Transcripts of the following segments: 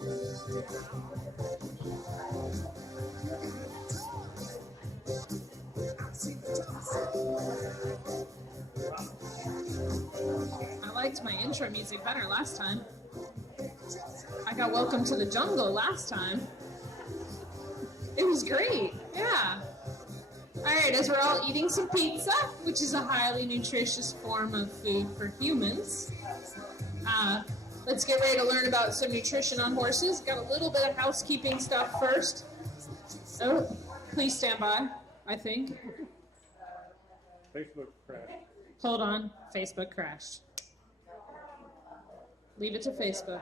I liked my intro music better last time. I got Welcome to the Jungle last time. It was great, yeah. All right, as we're all eating some pizza, which is a highly nutritious form of food for humans, let's get ready to learn about some nutrition on horses. Got a little bit of housekeeping stuff first. Oh, please stand by, I think. Facebook crashed. Hold on, Facebook crashed. Leave it to Facebook.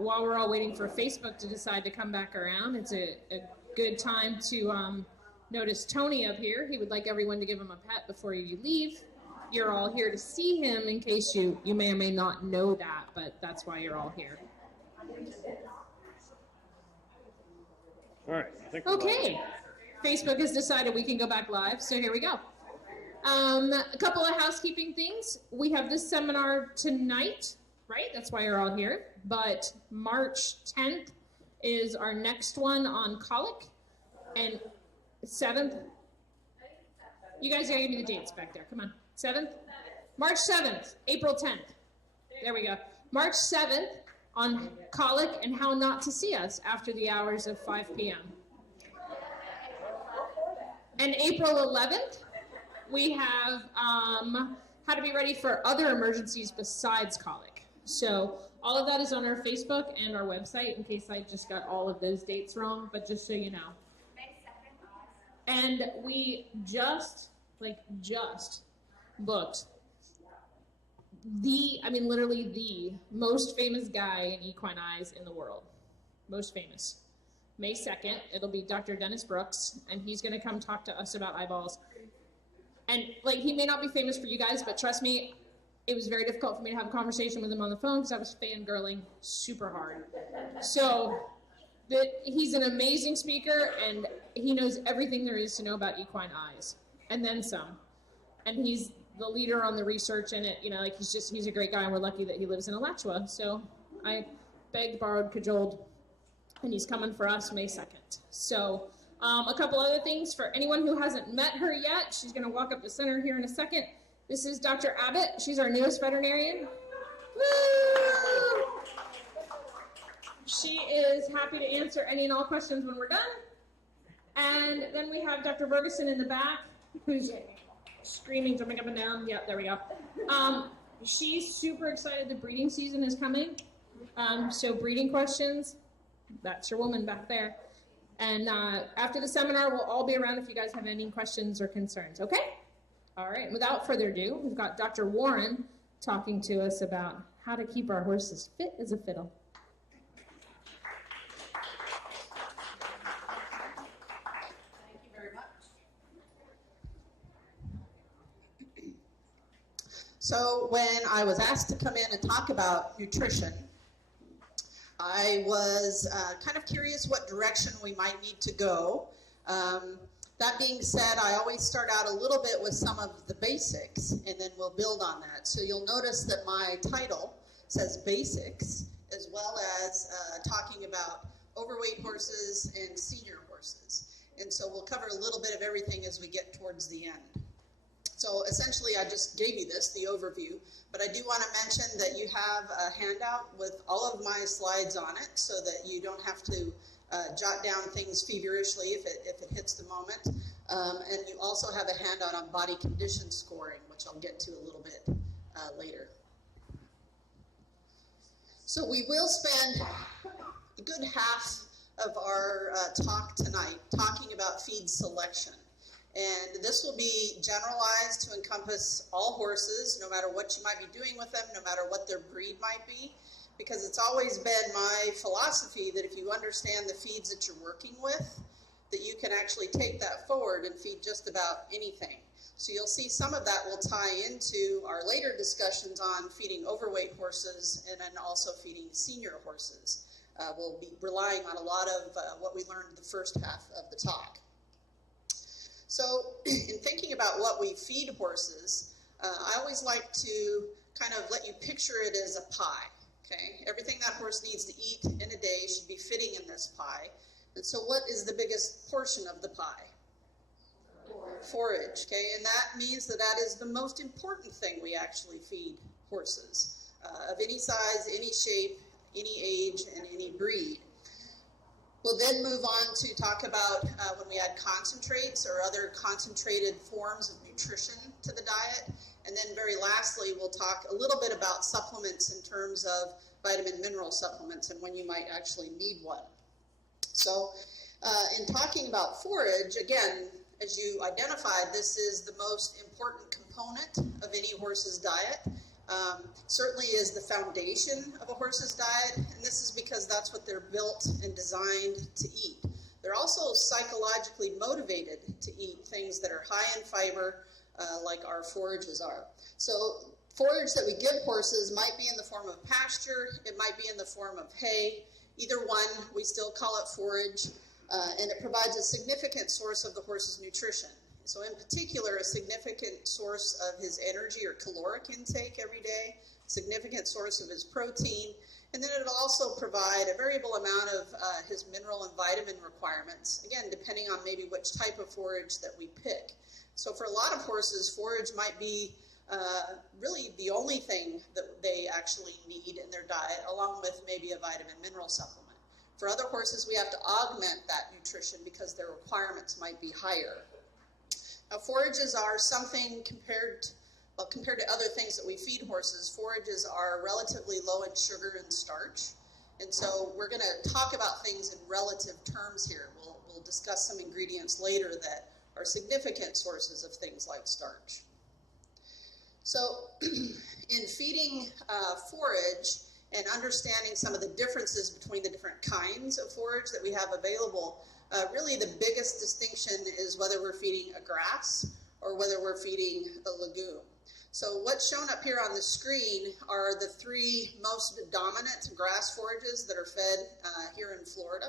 While we're all waiting for Facebook to decide to come back around, it's a good time to notice Tony up here. He would like everyone to give him a pat before you leave. You're all here to see him in case you may or may not know that, but that's why you're all here. All right. I think okay. Facebook has decided we can go back live, so here we go. A couple of housekeeping things. We have this seminar tonight, right? That's why you're all here. But March 10th is our next one on colic. And 7th, you guys gotta give me the dates back there. Come on. 7th? March 7th, April 10th. There we go. March 7th on colic and how not to see us after the hours of 5 p.m. And April 11th, we have how to be ready for other emergencies besides colic. So all of that is on our Facebook and our website, in case I just got all of those dates wrong, but just so you know. And we just booked literally the most famous guy in equine eyes in the world. Most famous. May 2nd, it'll be Dr. Dennis Brooks, and he's going to come talk to us about eyeballs. And he may not be famous for you guys, but trust me, it was very difficult for me to have a conversation with him on the phone because I was fangirling super hard. So he's an amazing speaker, and he knows everything there is to know about equine eyes, and then some. And he's the leader on the research in it. He's a great guy, and we're lucky that he lives in Alachua. So I begged, borrowed, cajoled, and he's coming for us May 2nd. So a couple other things for anyone who hasn't met her yet. She's going to walk up to center here in a second. This is Dr. Abbott. She's our newest veterinarian. Woo! She is happy to answer any and all questions when we're done. And then we have Dr. Ferguson in the back, who's screaming, jumping up and down. Yep, there we go. She's super excited the breeding season is coming. So breeding questions, that's your woman back there. And after the seminar, we'll all be around if you guys have any questions or concerns, okay? All right, without further ado, we've got Dr. Warren talking to us about how to keep our horses fit as a fiddle. Thank you very much. So when I was asked to come in and talk about nutrition, I was kind of curious what direction we might need to go. That being said, I always start out a little bit with some of the basics, and then we'll build on that. So you'll notice that my title says basics, as well as talking about overweight horses and senior horses. And so we'll cover a little bit of everything as we get towards the end. So essentially, I just gave you this, the overview, but I do want to mention that you have a handout with all of my slides on it so that you don't have to jot down things feverishly if it hits the moment. And you also have a handout on body condition scoring, which I'll get to a little bit later. So we will spend a good half of our talk tonight talking about feed selection. And this will be generalized to encompass all horses, no matter what you might be doing with them, no matter what their breed might be. Because it's always been my philosophy that if you understand the feeds that you're working with, that you can actually take that forward and feed just about anything. So you'll see some of that will tie into our later discussions on feeding overweight horses and then also feeding senior horses. We'll be relying on a lot of what we learned the first half of the talk. in thinking about what we feed horses, I always like to kind of let you picture it as a pie, okay? Everything that horse needs to eat in a day should be fitting in this pie. And so what is the biggest portion of the pie? Forage, okay? And that means that that is the most important thing we actually feed horses, of any size, any shape, any age, and any breed. We'll then move on to talk about when we add concentrates or other concentrated forms of nutrition to the diet. And then very lastly, we'll talk a little bit about supplements in terms of vitamin mineral supplements and when you might actually need one. So in talking about forage, again, as you identified, this is the most important component of any horse's diet. Certainly is the foundation of a horse's diet, and this is because that's what they're built and designed to eat. They're also psychologically motivated to eat things that are high in fiber, like our forages are. So forage that we give horses might be in the form of pasture, it might be in the form of hay. Either one, we still call it forage, and it provides a significant source of the horse's nutrition. So in particular, a significant source of his energy or caloric intake every day, significant source of his protein, and then it'll also provide a variable amount of his mineral and vitamin requirements, again, depending on maybe which type of forage that we pick. So for a lot of horses, forage might be really the only thing that they actually need in their diet, along with maybe a vitamin mineral supplement. For other horses, we have to augment that nutrition because their requirements might be higher. Now, forages are something compared to other things that we feed horses, forages are relatively low in sugar and starch. And so we're going to talk about things in relative terms here. We'll discuss some ingredients later that are significant sources of things like starch. So in feeding forage and understanding some of the differences between the different kinds of forage that we have available, really the biggest distinction is whether we're feeding a grass or whether we're feeding a legume. So what's shown up here on the screen are the three most dominant grass forages that are fed here in Florida.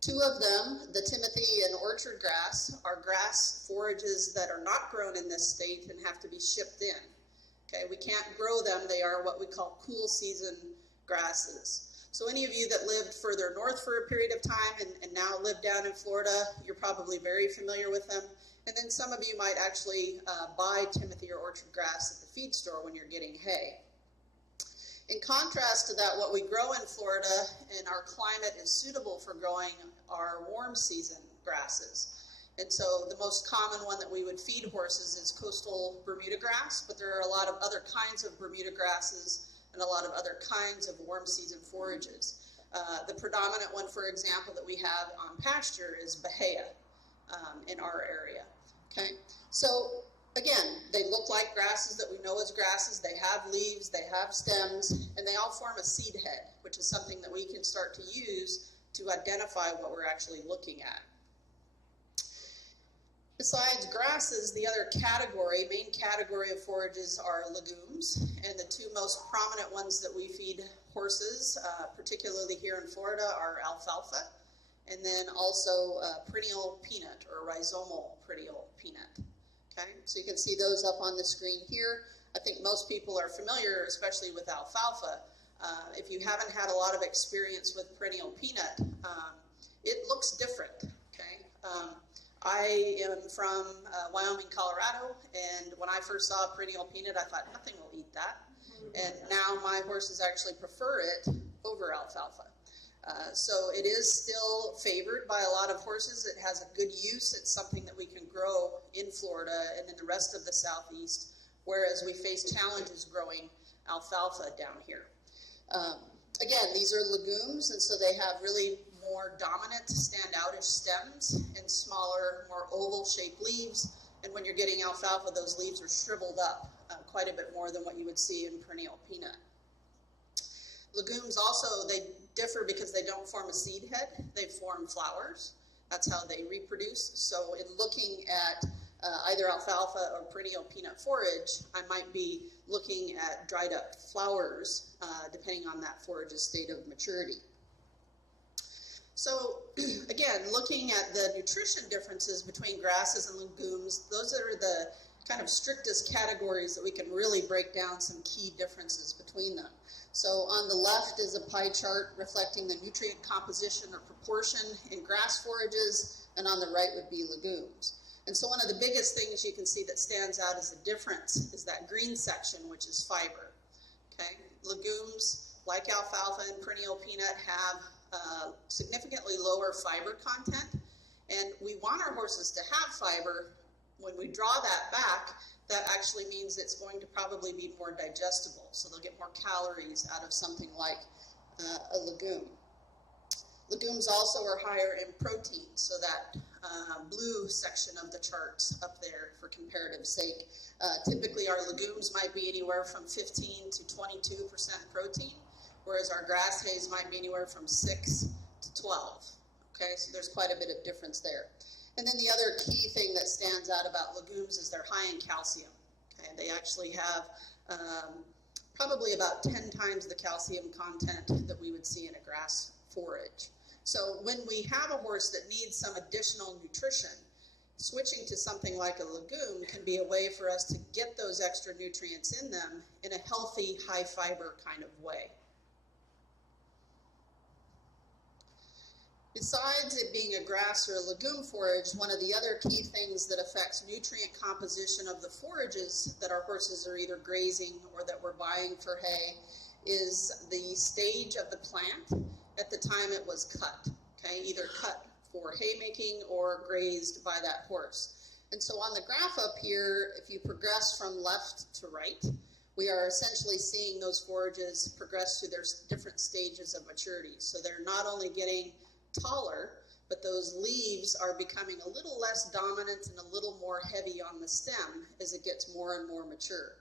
Two of them, the Timothy and orchard grass, are grass forages that are not grown in this state and have to be shipped in. Okay, we can't grow them. They are what we call cool season grasses. So any of you that lived further north for a period of time and now live down in Florida, you're probably very familiar with them. And then some of you might actually buy Timothy or orchard grass at the feed store when you're getting hay. In contrast to that, what we grow in Florida and our climate is suitable for growing are warm season grasses. And so the most common one that we would feed horses is coastal Bermuda grass, but there are a lot of other kinds of Bermuda grasses and a lot of other kinds of warm season forages. The predominant one, for example, that we have on pasture is Bahia in our area. Okay, so again, they look like grasses that we know as grasses. They have leaves, they have stems, and they all form a seed head, which is something that we can start to use to identify what we're actually looking at. Besides grasses, the other category, main category of forages are legumes, and the two most prominent ones that we feed horses, particularly here in Florida, are alfalfa, and then also perennial peanut or rhizomal perennial peanut. Okay, so you can see those up on the screen here. I think most people are familiar, especially with alfalfa. If you haven't had a lot of experience with perennial peanut, it looks different. Okay. I am from Wyoming, Colorado, and when I first saw perennial peanut, I thought, nothing will eat that. And now my horses actually prefer it over alfalfa. So it is still favored by a lot of horses. It has a good use. It's something that we can grow in Florida and in the rest of the Southeast, whereas we face challenges growing alfalfa down here. Again, these are legumes, and so they have really more dominant, stand-outish stems and smaller, more oval-shaped leaves. And when you're getting alfalfa, those leaves are shriveled up quite a bit more than what you would see in perennial peanut. Legumes also, they differ because they don't form a seed head. They form flowers. That's how they reproduce. So in looking at either alfalfa or perennial peanut forage, I might be looking at dried up flowers depending on that forage's state of maturity. So again, looking at the nutrition differences between grasses and legumes, those are the kind of strictest categories that we can really break down some key differences between them. So on the left is a pie chart reflecting the nutrient composition or proportion in grass forages, and on the right would be legumes. And so one of the biggest things you can see that stands out as a difference is that green section, which is fiber. Okay, legumes like alfalfa and perennial peanut have significantly lower fiber content, and we want our horses to have fiber. When we draw that back, that actually means it's going to probably be more digestible, so they'll get more calories out of something like a legume. Legumes also are higher in protein, so that blue section of the charts up there for comparative sake. Typically our legumes might be anywhere from 15 to 22% protein, whereas our grass hays might be anywhere from 6 to 12. Okay, so there's quite a bit of difference there. And then the other key thing that stands out about legumes is they're high in calcium. Okay, they actually have probably about 10 times the calcium content that we would see in a grass forage. So when we have a horse that needs some additional nutrition, switching to something like a legume can be a way for us to get those extra nutrients in them in a healthy, high fiber kind of way. Besides it being a grass or a legume forage, one of the other key things that affects nutrient composition of the forages that our horses are either grazing or that we're buying for hay is the stage of the plant at the time it was cut, okay? Either cut for haymaking or grazed by that horse. And so on the graph up here, if you progress from left to right, we are essentially seeing those forages progress through their different stages of maturity. So they're not only getting taller, but those leaves are becoming a little less dominant and a little more heavy on the stem as it gets more and more mature.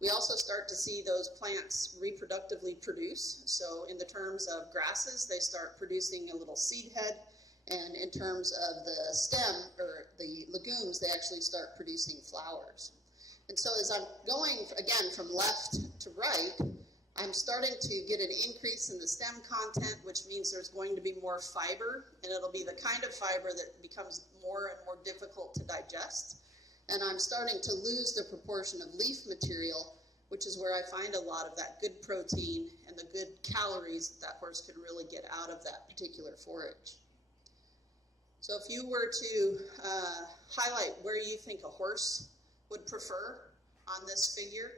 We also start to see those plants reproductively produce. So in the terms of grasses, they start producing a little seed head, and in terms of the stem or the legumes, they actually start producing flowers. And so as I'm going again from left to right, I'm starting to get an increase in the stem content, which means there's going to be more fiber, and it'll be the kind of fiber that becomes more and more difficult to digest. And I'm starting to lose the proportion of leaf material, which is where I find a lot of that good protein and the good calories that horse can really get out of that particular forage. So if you were to highlight where you think a horse would prefer on this figure,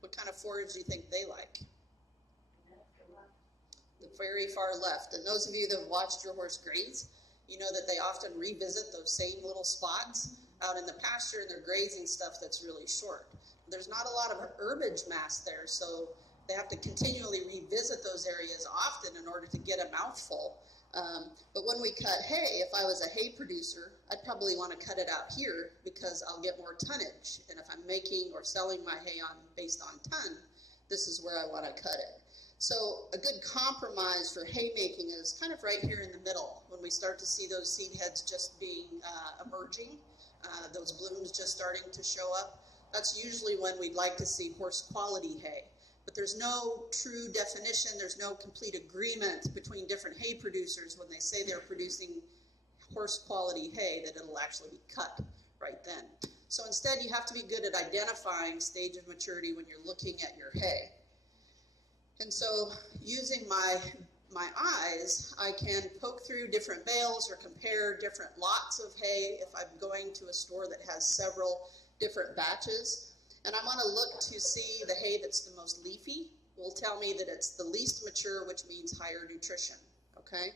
what kind of forage do you think they like? The very far left. And those of you that have watched your horse graze, you know that they often revisit those same little spots out in the pasture, and they're grazing stuff that's really short. There's not a lot of herbage mass there, so they have to continually revisit those areas often in order to get a mouthful. But when we cut hay, if I was a hay producer, I'd probably want to cut it out here because I'll get more tonnage. And if I'm making or selling my hay based on ton, this is where I want to cut it. So a good compromise for hay making is kind of right here in the middle, when we start to see those seed heads just being emerging, those blooms just starting to show up. That's usually when we'd like to see horse quality hay. But there's no true definition, there's no complete agreement between different hay producers when they say they're producing horse quality hay that it'll actually be cut right then. So instead you have to be good at identifying stage of maturity when you're looking at your hay. And so using my eyes, I can poke through different bales or compare different lots of hay if I'm going to a store that has several different batches. And I want to look to see the hay that's the most leafy. Will tell me that it's the least mature, which means higher nutrition, okay?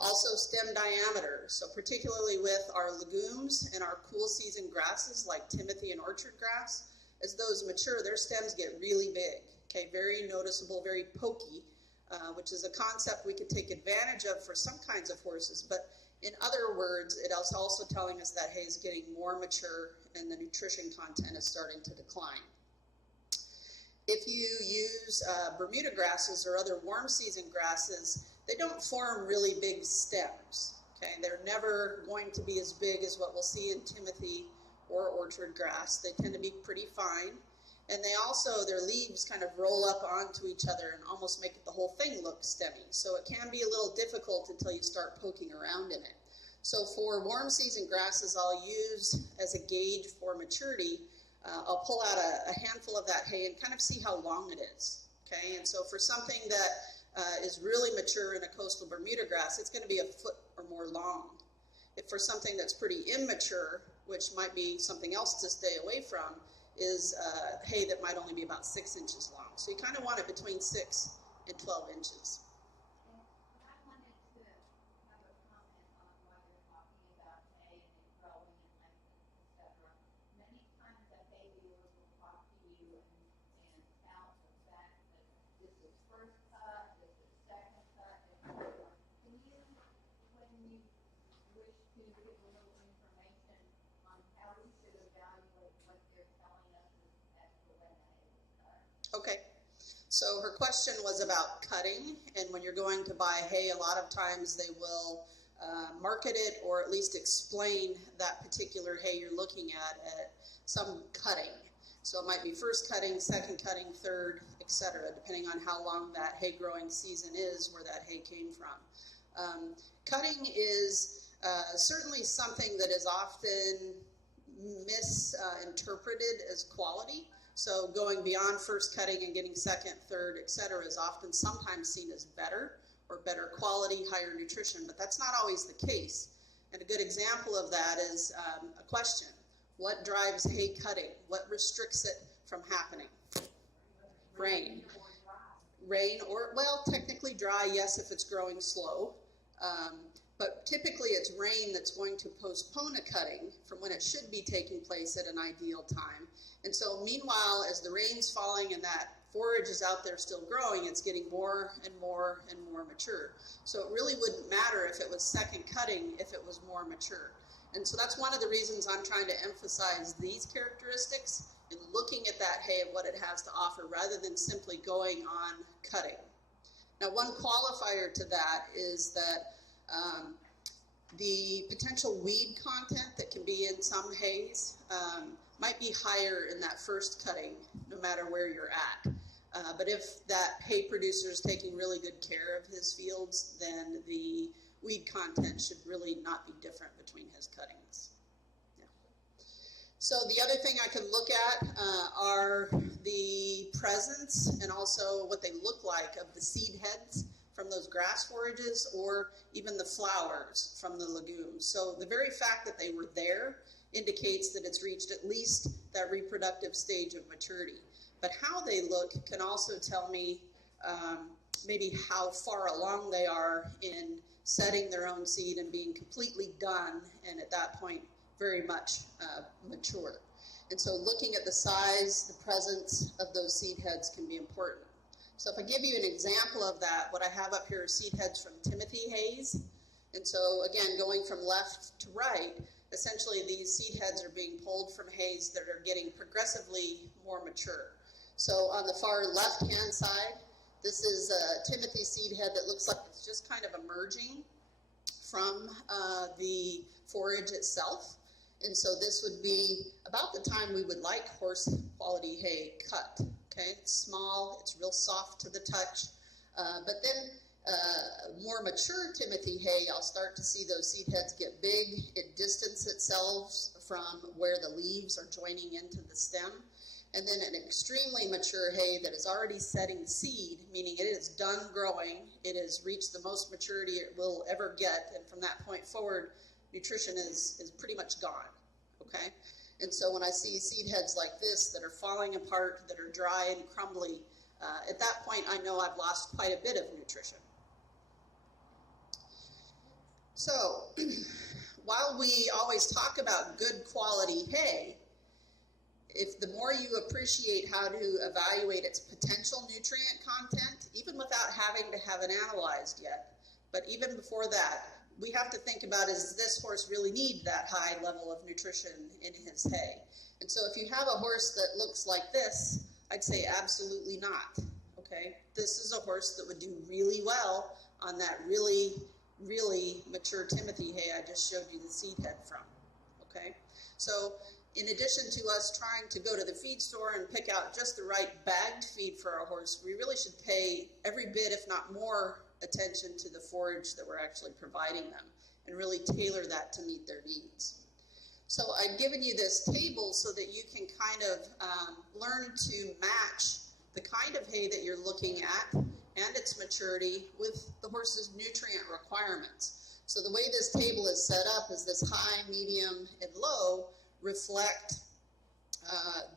Also stem diameter. So particularly with our legumes and our cool season grasses like timothy and orchard grass, as those mature, their stems get really big, okay? Very noticeable, very pokey, which is a concept we could take advantage of for some kinds of horses. But in other words, it is also telling us that hay is getting more mature and the nutrition content is starting to decline. If you use Bermuda grasses or other warm season grasses, they don't form really big stems. Okay, they're never going to be as big as what we'll see in timothy or orchard grass. They tend to be pretty fine. And they also, their leaves kind of roll up onto each other and almost make the whole thing look stemmy. So it can be a little difficult until you start poking around in it. So for warm season grasses, I'll use as a gauge for maturity, I'll pull out a handful of that hay and kind of see how long it is. Okay, and so for something that is really mature in a coastal Bermuda grass, it's going to be a foot or more long. If for something that's pretty immature, which might be something else to stay away from, is hay that might only be about 6 inches long. So you kind of want it between 6 and 12 inches. I wanted to have a comment on why you're talking about hay and it growing and lengthening, etc. Many times a hay dealer will talk to you and tout the fact that this is first cut, this is second cut, etc. Can you, when you wish to give a little information on how we should evaluate what they're telling us as to when the hay was cut? Okay. So her question was about cutting, and when you're going to buy hay, a lot of times they will market it or at least explain that particular hay you're looking at some cutting. So it might be first cutting, second cutting, third, etc., depending on how long that hay growing season is, where that hay came from. Cutting is certainly something that is often misinterpreted as quality. So going beyond first cutting and getting second, third, etc. is often sometimes seen as better or better quality, higher nutrition, but that's not always the case. And a good example of that is a question. What drives hay cutting? What restricts it from happening? Rain. Rain or, well, technically dry, yes, if it's growing slow. But typically it's rain that's going to postpone a cutting from when it should be taking place at an ideal time. And so meanwhile, as the rain's falling and that forage is out there still growing, it's getting more and more and more mature. So it really wouldn't matter if it was second cutting if it was more mature. And so that's one of the reasons I'm trying to emphasize these characteristics and looking at that hay and what it has to offer rather than simply going on cutting. Now, one qualifier to that is that the potential weed content that can be in some hays might be higher in that first cutting, no matter where you're at. But if that hay producer is taking really good care of his fields, then the weed content should really not be different between his cuttings. Yeah. So the other thing I could look at are the presence and also what they look like of the seed heads from those grass forages or even the flowers from the legumes. So the very fact that they were there indicates that it's reached at least that reproductive stage of maturity. But how they look can also tell me maybe how far along they are in setting their own seed and being completely done, and at that point very much mature. And so looking at the size, the presence of those seed heads can be important. So if I give you an example of that, what I have up here are seed heads from Timothy hays. And so again, going from left to right, essentially these seed heads are being pulled from hays that are getting progressively more mature. So on the far left-hand side, this is a Timothy seed head that looks like it's just kind of emerging from the forage itself. And so this would be about the time we would like horse quality hay cut. Okay, it's small, it's real soft to the touch. But then more mature Timothy hay, I'll start to see those seed heads get big. It distance itself from where the leaves are joining into the stem. And then an extremely mature hay that is already setting seed, meaning it is done growing, it has reached the most maturity it will ever get, and from that point forward, nutrition is pretty much gone, okay? And so when I see seed heads like this that are falling apart, that are dry and crumbly, at that point I know I've lost quite a bit of nutrition. So while we always talk about good quality hay, if the more you appreciate how to evaluate its potential nutrient content, even without having to have it analyzed yet, but even before that, we have to think about, does this horse really need that high level of nutrition in his hay? And so if you have a horse that looks like this, I'd say absolutely not, okay? This is a horse that would do really well on that really, really mature Timothy hay I just showed you the seed head from, okay? So in addition to us trying to go to the feed store and pick out just the right bagged feed for our horse, we really should pay every bit, if not more, attention to the forage that we're actually providing them and really tailor that to meet their needs. So I've given you this table so that you can kind of learn to match the kind of hay that you're looking at and its maturity with the horse's nutrient requirements. So the way this table is set up is this high, medium, and low reflect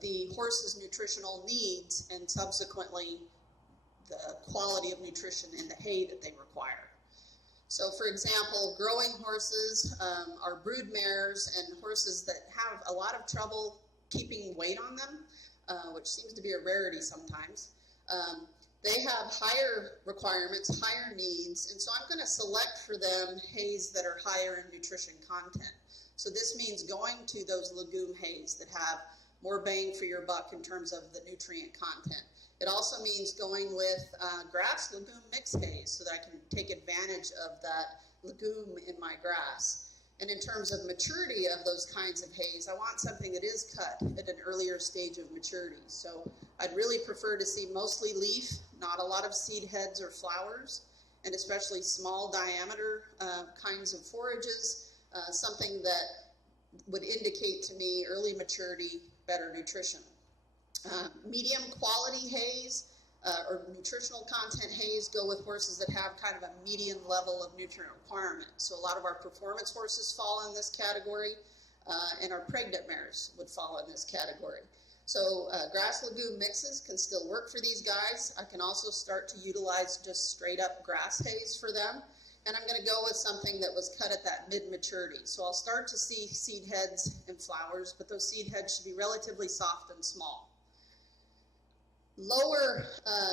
the horse's nutritional needs and subsequently the quality of nutrition in the hay that they require. So for example, growing horses are brood mares and horses that have a lot of trouble keeping weight on them, which seems to be a rarity sometimes. They have higher requirements, higher needs, and so I'm going to select for them hays that are higher in nutrition content. So this means going to those legume hays that have more bang for your buck in terms of the nutrient content. It also means going with grass legume mix hays so that I can take advantage of that legume in my grass. And in terms of maturity of those kinds of hays, I want something that is cut at an earlier stage of maturity. So I'd really prefer to see mostly leaf, not a lot of seed heads or flowers, and especially small diameter kinds of forages, something that would indicate to me early maturity, better nutrition. Medium quality hays or nutritional content hays go with horses that have kind of a median level of nutrient requirement. So a lot of our performance horses fall in this category, and our pregnant mares would fall in this category. So grass legume mixes can still work for these guys. I can also start to utilize just straight up grass hays for them. And I'm going to go with something that was cut at that mid-maturity. So I'll start to see seed heads and flowers, but those seed heads should be relatively soft and small. Lower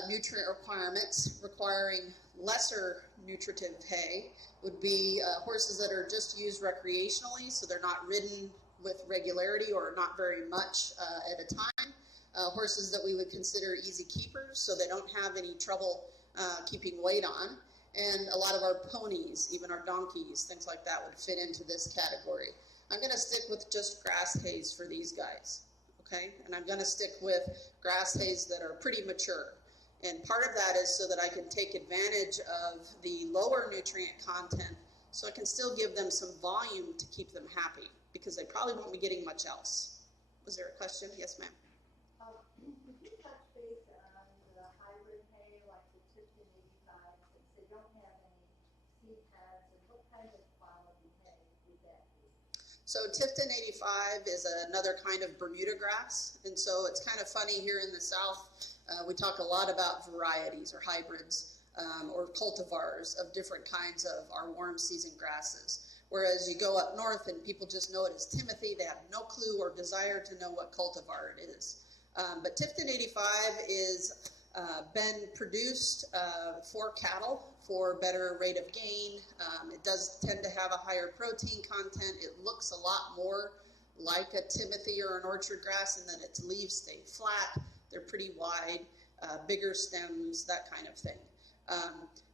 nutrient requirements requiring lesser nutritive hay would be horses that are just used recreationally, so they're not ridden with regularity or not very much at a time. Horses that we would consider easy keepers, so they don't have any trouble keeping weight on. And a lot of our ponies, even our donkeys, things like that would fit into this category. I'm going to stick with just grass hays for these guys, okay? And I'm going to stick with grass hays that are pretty mature. And part of that is so that I can take advantage of the lower nutrient content so I can still give them some volume to keep them happy because they probably won't be getting much else. Was there a question? Yes, ma'am. Could you touch base on the hybrid hay, like the Tifton 85, since they don't have any seed pads, and what kind of quality hay would that be? So Tifton 85 is another kind of Bermuda grass, and so it's kind of funny here in the South, we talk a lot about varieties or hybrids or cultivars of different kinds of our warm season grasses. Whereas you go up north and people just know it as Timothy, they have no clue or desire to know what cultivar it is. But Tifton 85 is been produced for cattle for better rate of gain. It does tend to have a higher protein content. It looks a lot more like a Timothy or an orchard grass in that its leaves stay flat. They're pretty wide, bigger stems, that kind of thing.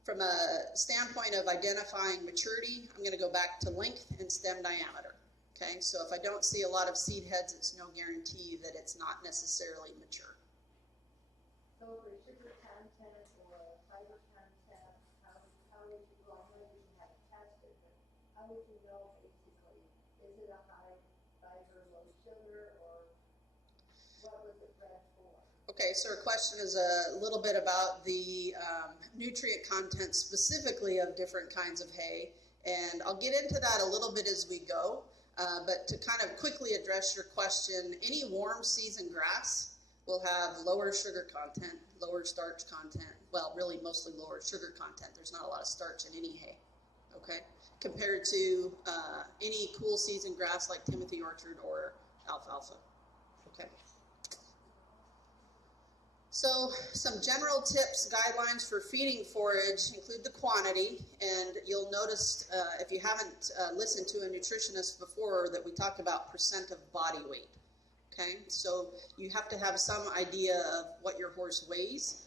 From a standpoint of identifying maturity, I'm going to go back to length and stem diameter. Okay, so if I don't see a lot of seed heads, it's no guarantee that it's not necessarily mature. So for sugar content or fiber content, how would you go? I know you have it tested, but how would you know basically? Is it a high fiber, low sugar, or what was it bred for? Okay, so our question is a little bit about the nutrient content specifically of different kinds of hay, and I'll get into that a little bit as we go. But to kind of quickly address your question, any warm season grass will have lower sugar content, lower starch content, well, really mostly lower sugar content. There's not a lot of starch in any hay, okay, compared to any cool season grass like Timothy orchard or alfalfa, okay. So some general tips, guidelines for feeding forage include the quantity, and you'll notice if you haven't listened to a nutritionist before that we talk about percent of body weight, okay? So you have to have some idea of what your horse weighs,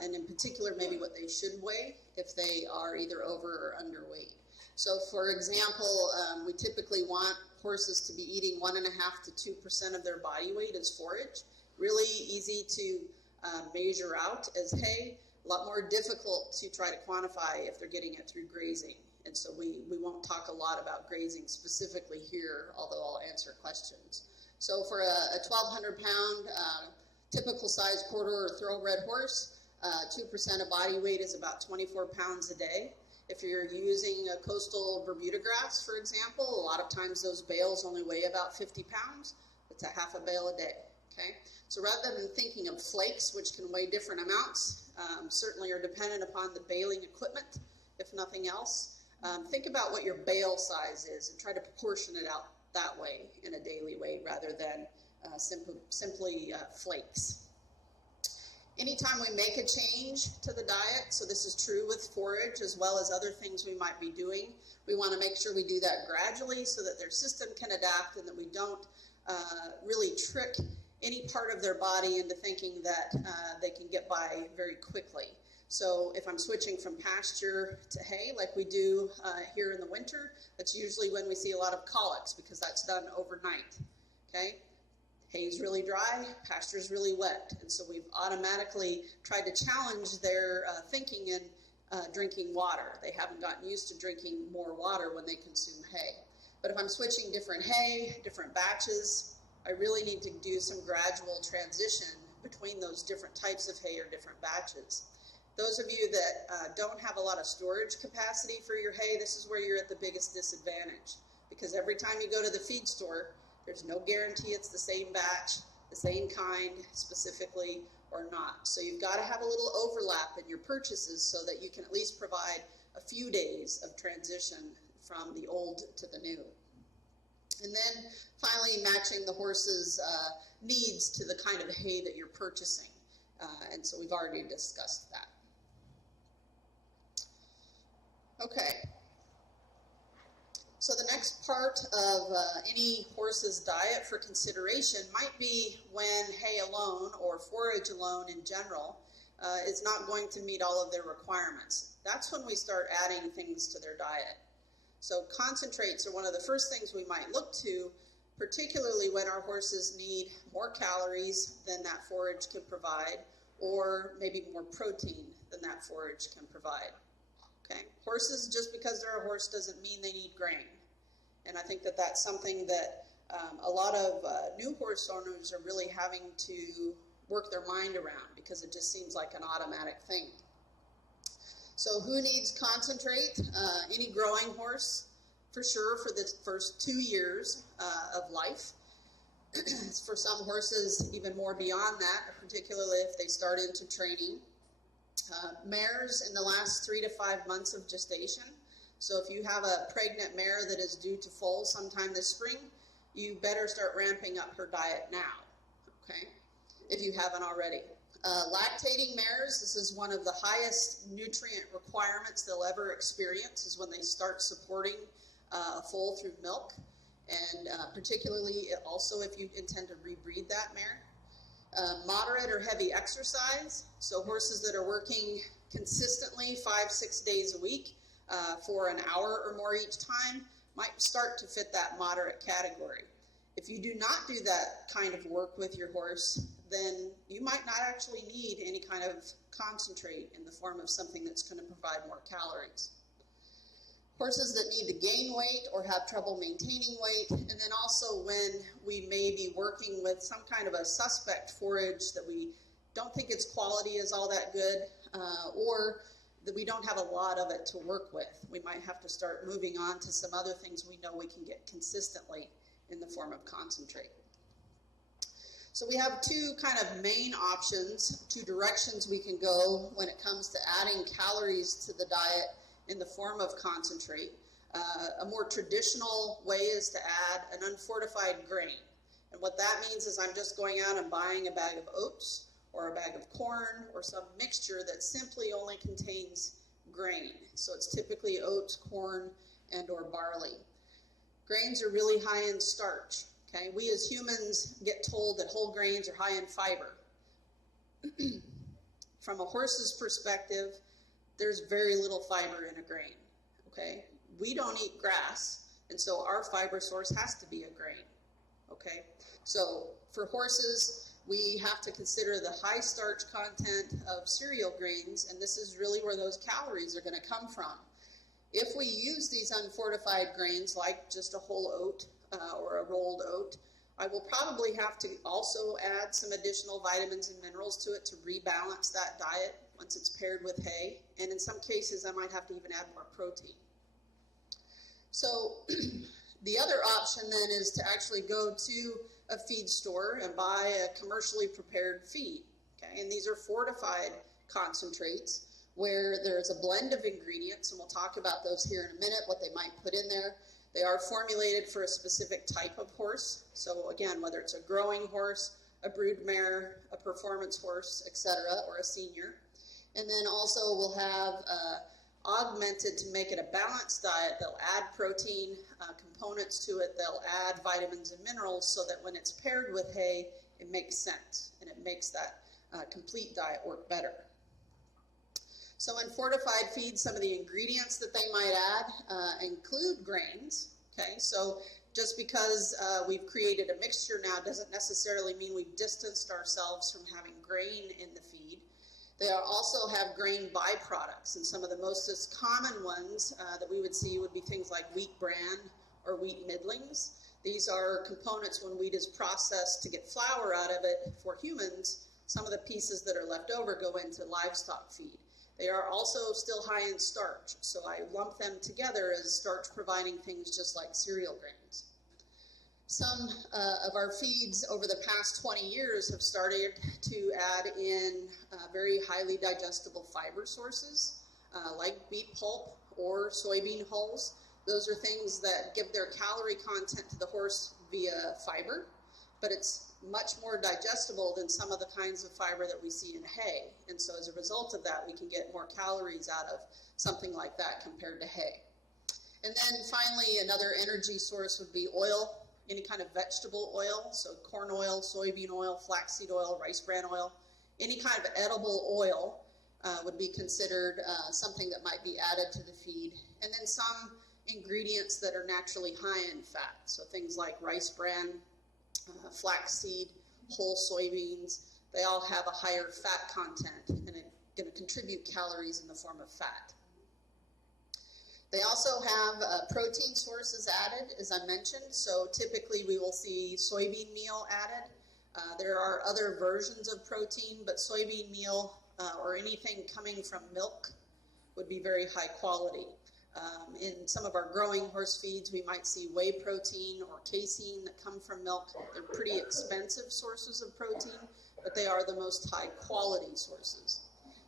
and in particular maybe what they should weigh if they are either over or underweight. So for example, we typically want horses to be eating 1.5 to 2% of their body weight as forage. Really easy to measure out as hay, a lot more difficult to try to quantify if they're getting it through grazing. And so we won't talk a lot about grazing specifically here, although I'll answer questions. So for a 1,200 pound typical size quarter or thoroughbred horse, 2% of body weight is about 24 pounds a day. If you're using a coastal Bermuda grass, for example, a lot of times those bales only weigh about 50 pounds. It's a half a bale a day, okay? So rather than thinking of flakes, which can weigh different amounts, certainly are dependent upon the baling equipment, if nothing else, think about what your bale size is and try to proportion it out that way in a daily weight rather than simply flakes. Anytime we make a change to the diet, so this is true with forage as well as other things we might be doing, we want to make sure we do that gradually so that their system can adapt and that we don't really trick any part of their body into thinking that they can get by very quickly. So if I'm switching from pasture to hay like we do here in the winter, that's usually when we see a lot of colics because that's done overnight, okay? Hay's really dry, pasture's really wet, and so we've automatically tried to challenge their thinking in drinking water. They haven't gotten used to drinking more water when they consume hay. But if I'm switching different hay, different batches, I really need to do some gradual transition between those different types of hay or different batches. Those of you that don't have a lot of storage capacity for your hay, this is where you're at the biggest disadvantage, because every time you go to the feed store, there's no guarantee it's the same batch, the same kind specifically or not. So you've got to have a little overlap in your purchases so that you can at least provide a few days of transition from the old to the new. And then finally matching the horse's needs to the kind of hay that you're purchasing. And so we've already discussed that. Okay. So the next part of any horse's diet for consideration might be when hay alone or forage alone in general is not going to meet all of their requirements. That's when we start adding things to their diet. So concentrates are one of the first things we might look to, particularly when our horses need more calories than that forage can provide, or maybe more protein than that forage can provide. Okay. Horses, just because they're a horse doesn't mean they need grain. And I think that that's something that a lot of new horse owners are really having to work their mind around because it just seems like an automatic thing. So who needs concentrate? Any growing horse, for sure, for the first 2 years of life. For some horses, even more beyond that, particularly if they start into training. Mares in the last 3 to 5 months of gestation. So if you have a pregnant mare that is due to foal sometime this spring, you better start ramping up her diet now, okay, if you haven't already. Lactating mares, this is one of the highest nutrient requirements they'll ever experience, is when they start supporting a foal through milk, and particularly also if you intend to rebreed that mare. Moderate or heavy exercise, so horses that are working consistently 5-6 days a week for an hour or more each time might start to fit that moderate category. If you do not do that kind of work with your horse, then you might not actually need any kind of concentrate in the form of something that's going to provide more calories. Horses that need to gain weight or have trouble maintaining weight, and then also when we may be working with some kind of a suspect forage that we don't think its quality is all that good, or that we don't have a lot of it to work with. We might have to start moving on to some other things we know we can get consistently in the form of concentrate. So we have two kind of main options, two directions we can go when it comes to adding calories to the diet in the form of concentrate. A more traditional way is to add an unfortified grain. And what that means is I'm just going out and buying a bag of oats or a bag of corn or some mixture that simply only contains grain. So it's typically oats, corn, and or barley. Grains are really high in starch. Okay? We as humans get told that whole grains are high in fiber. From a horse's perspective, there's very little fiber in a grain. Okay? We don't eat grass. And so our fiber source has to be a grain, okay? So for horses, we have to consider the high starch content of cereal grains, and this is really where those calories are going to come from. If we use these unfortified grains, like just a whole oat or a rolled oat, I will probably have to also add some additional vitamins and minerals to it to rebalance that diet once it's paired with hay. And in some cases, I might have to even add more protein. So the other option then is to actually go to a feed store and buy a commercially prepared feed. Okay, and these are fortified concentrates where there's a blend of ingredients, and we'll talk about those here in a minute, what they might put in there. They are formulated for a specific type of horse. So again, whether it's a growing horse, a broodmare, a performance horse, etc., or a senior. And then also we'll have augmented to make it a balanced diet. They'll add protein components to it. They'll add vitamins and minerals so that when it's paired with hay, it makes sense and it makes that complete diet work better. So in fortified feeds, some of the ingredients that they might add include grains. Okay, so just because we've created a mixture now doesn't necessarily mean we've distanced ourselves from having grain in the feed. They also have grain byproducts, and some of the most common ones that we would see would be things like wheat bran or wheat middlings. These are components when wheat is processed to get flour out of it for humans. Some of the pieces that are left over go into livestock feed. They are also still high in starch, so I lump them together as starch providing things just like cereal grains. Some of our feeds over the past 20 years have started to add in very highly digestible fiber sources like beet pulp or soybean hulls. Those are things that give their calorie content to the horse via fiber, but it's much more digestible than some of the kinds of fiber that we see in hay. And so as a result of that, we can get more calories out of something like that compared to hay. And then finally, another energy source would be oil. Any kind of vegetable oil, so corn oil, soybean oil, flaxseed oil, rice bran oil, any kind of edible oil would be considered something that might be added to the feed. And then some ingredients that are naturally high in fat, so things like rice bran, flaxseed, whole soybeans, they all have a higher fat content and it's going to contribute calories in the form of fat. They also have protein sources added, as I mentioned. So typically we will see soybean meal added. There are other versions of protein, but soybean meal or anything coming from milk would be very high quality. In some of our growing horse feeds, we might see whey protein or casein that come from milk. They're pretty expensive sources of protein, but they are the most high quality sources.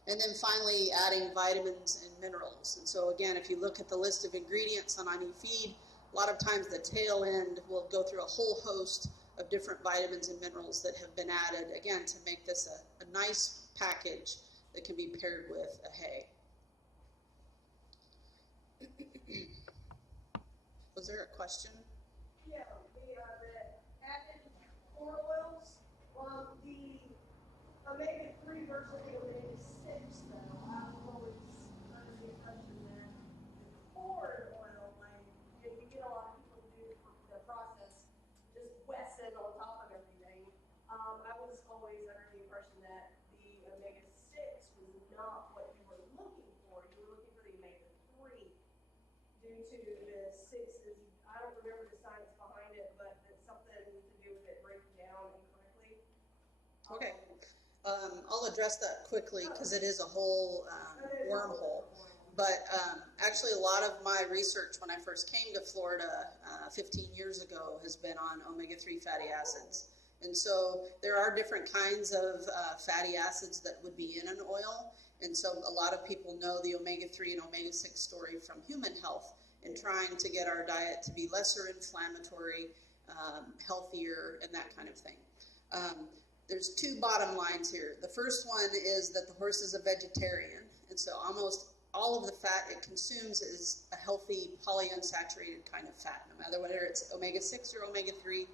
And then finally, adding vitamins and minerals. And so again, if you look at the list of ingredients on any feed, a lot of times the tail end will go through a whole host of different vitamins and minerals that have been added, again, to make this a nice package that can be paired with a hay. Was there a question? Yeah, the added corn oils, the omega-3 versus the omega-6, though, I was always under the impression that the corn oil, like, you get a lot of people do the process, just wet it on top of everything. I was always under the impression that the omega-6 was not what you were looking for. You were looking for the omega-3 due to the 6 is, I don't remember the science behind it, but it's something to do with it breaking down incorrectly. Okay. I'll address that quickly because it is a whole wormhole. But actually, a lot of my research when I first came to Florida 15 years ago has been on omega-3 fatty acids. And so there are different kinds of fatty acids that would be in an oil. And so a lot of people know the omega-3 and omega-6 story from human health and trying to get our diet to be lesser inflammatory, healthier, and that kind of thing. There's two bottom lines here. The first one is that the horse is a vegetarian, and so almost all of the fat it consumes is a healthy polyunsaturated kind of fat. No matter whether it's omega-6 or omega-3,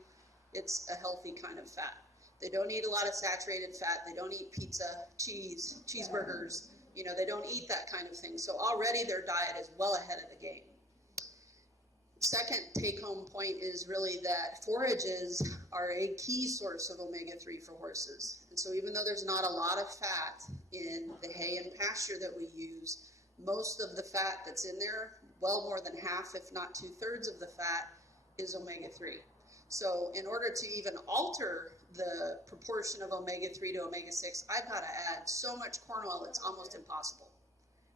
it's a healthy kind of fat. They don't eat a lot of saturated fat. They don't eat pizza, cheese, cheeseburgers. They don't eat that kind of thing. So already their diet is well ahead of the game. second take-home point is really that forages are a key source of omega-3 for horses. And so even though there's not a lot of fat in the hay and pasture that we use, most of the fat that's in there, well more than half, if not 2/3 of the fat, is omega-3. So in order to even alter the proportion of omega-3 to omega-6, I've got to add so much corn oil it's almost impossible,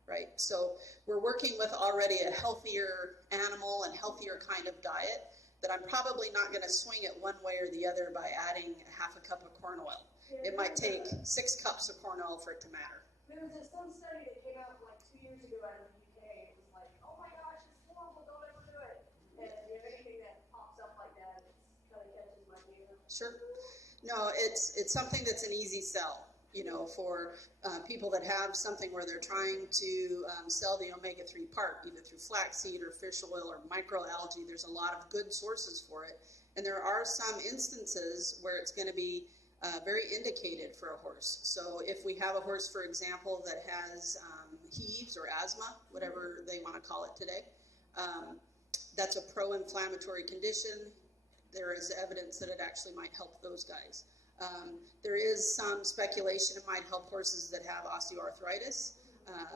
right? So we're working with already a healthier animal and healthier kind of diet that I'm probably not going to swing it one way or the other by adding half a cup of corn oil. It might take 6 cups of corn oil for it to matter. There was some study that came out like 2 years ago out of the UK. It was like, oh my gosh, it's horrible, don't ever do it. And anything that pops up like that, it's kind of catches my gator. Sure. No, it's something that's an easy sell, you know, for people that have something where they're trying to sell the omega-3 part, either through flaxseed or fish oil or microalgae. There's a lot of good sources for it. And there are some instances where it's going to be very indicated for a horse. So if we have a horse, for example, that has heaves or asthma, whatever they want to call it today, that's a pro-inflammatory condition. There is evidence that it actually might help those guys. There is some speculation it might help horses that have osteoarthritis.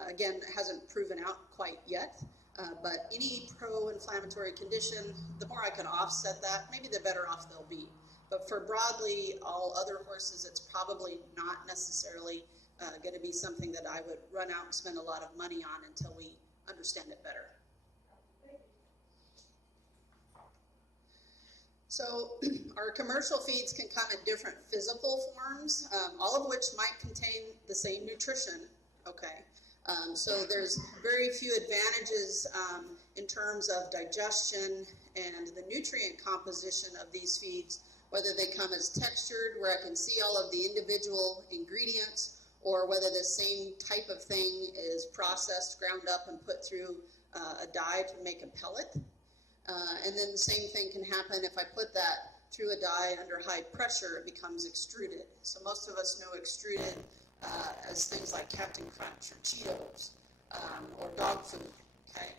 Again, it hasn't proven out quite yet, but any pro-inflammatory condition, the more I can offset that, maybe the better off they'll be. But for broadly all other horses, it's probably not necessarily going to be something that I would run out and spend a lot of money on until we understand it better. So our commercial feeds can come in different physical forms, all of which might contain the same nutrition, okay? So there's very few advantages in terms of digestion and the nutrient composition of these feeds, whether they come as textured, where I can see all of the individual ingredients, or whether the same type of thing is processed, ground up, and put through a dye to make a pellet. And then the same thing can happen if I put that through a dye under high pressure, it becomes extruded. So most of us know extruded as things like Captain Crunch or Cheetos or dog food, okay?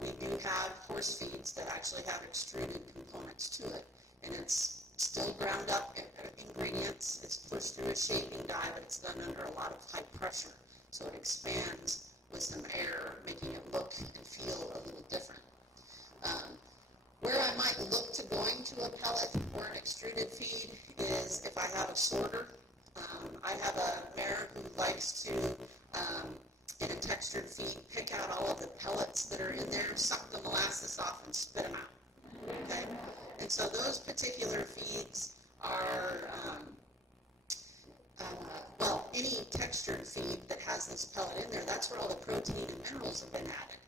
We do have horse feeds that actually have extruded components to it, and it's still ground up ingredients. It's pushed through a shaping dye, but it's done under a lot of high pressure. So it expands with some air, making it look and feel a little different. Where I might look to going to a pellet or an extruded feed is if I have a sorter. I have a mare who likes to, in a textured feed, pick out all of the pellets that are in there, suck the molasses off, and spit them out. Okay? And so those particular feeds are, well, any textured feed that has this pellet in there, that's where all the protein and minerals have been added.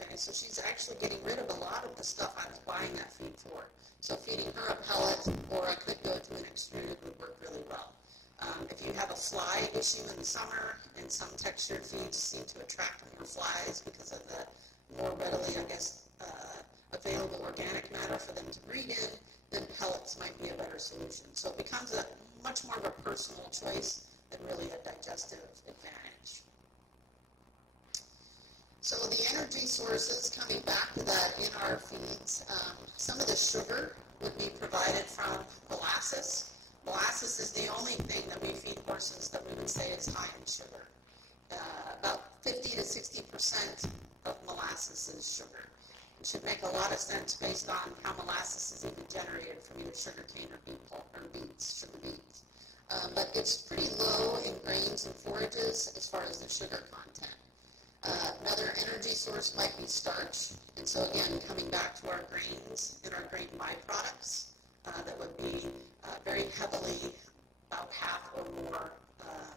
Okay, so she's actually getting rid of a lot of the stuff I was buying that feed for. So feeding her a pellet, or I could go to an extruded, would work really well. If you have a fly issue in the summer, and some textured feeds seem to attract more flies because of the more readily, I guess, available organic matter for them to breed in, then pellets might be a better solution. So it becomes a much more of a personal choice than really a digestive advantage. So the energy sources, coming back to that in our feeds, some of the sugar would be provided from molasses. Molasses is the only thing that we feed horses that we would say is high in sugar. About 50 to 60% of molasses is sugar. It should make a lot of sense based on how molasses is even generated from either sugarcane or beet pulp or beets, sugar beets. But it's pretty low in grains and forages as far as the sugar content. Another energy source might be starch, and so again, coming back to our grains and our grain byproducts, that would be very heavily, about half or more,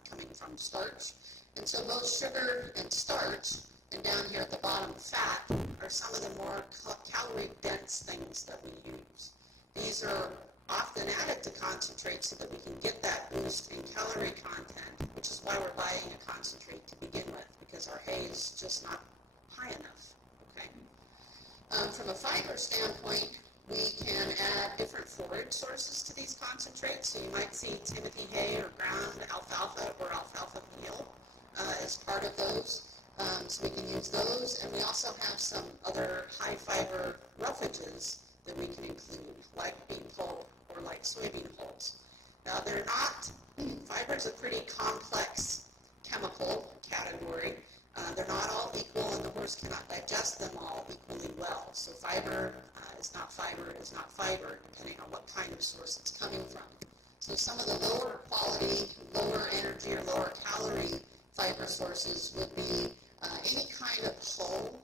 coming from starch. And so both sugar and starch, and down here at the bottom, fat, are some of the more calorie-dense things that we use. These are often added to concentrate so that we can get that boost in calorie content, which is why we're buying a concentrate to begin with, because our hay is just not high enough. Okay. From a fiber standpoint, we can add different forage sources to these concentrates. So you might see Timothy hay or ground alfalfa or alfalfa meal as part of those. So we can use those, and we also have some other high fiber roughages that we can include, like bean pulp or like soybean hulls. Now they're not, fiber is a pretty complex chemical category. They're not all equal, and the horse cannot digest them all equally well. So fiber is not fiber, depending on what kind of source it's coming from. So some of the lower quality, lower energy, or lower calorie fiber sources would be any kind of hull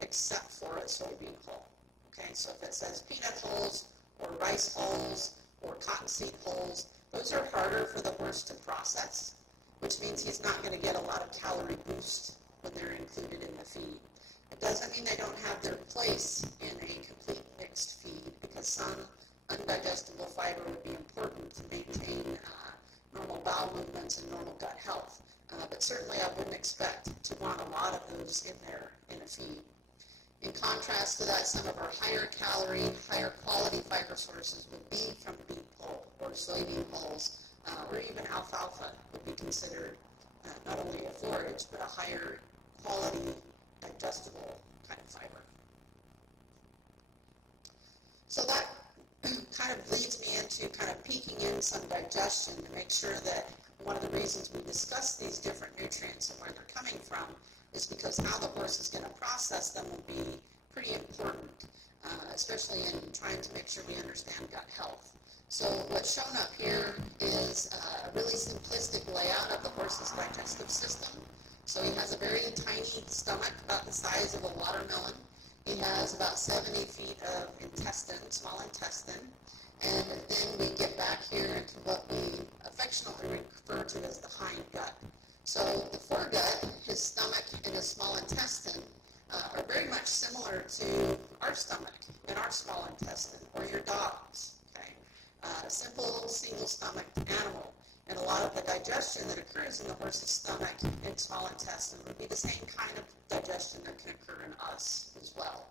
except for a soybean hull. Okay, so if it says peanut hulls or rice hulls or cottonseed hulls, those are harder for the horse to process, which means he's not going to get a lot of calorie boost when they're included in the feed. It doesn't mean they don't have their place in a complete mixed feed, because some undigestible fiber would be important to maintain normal bowel movements and normal gut health. But certainly I wouldn't expect to want a lot of those in there in a feed. In contrast to that, some of our higher calorie, higher quality fiber sources would be from bean pulp or soybean hulls, or even alfalfa would be considered not only a forage, but a higher quality digestible kind of fiber. So that kind of leads me into kind of peeking in some digestion to make sure that one of the reasons we discuss these different nutrients and where they're coming from is because how the horse is going to process them will be pretty important, especially in trying to make sure we understand gut health. So what's shown up here is a really simplistic layout of the horse's digestive system. So he has a very tiny stomach, about the size of a watermelon. He has about 70 feet of intestine, small intestine. And then we get back here into what we affectionately refer to as the hind gut. So the foregut, his stomach, and his small intestine are very much similar to our stomach and our small intestine, or your dog's. Okay, simple single-stomached animal, and a lot of the digestion that occurs in the horse's stomach and small intestine would be the same kind of digestion that can occur in us as well.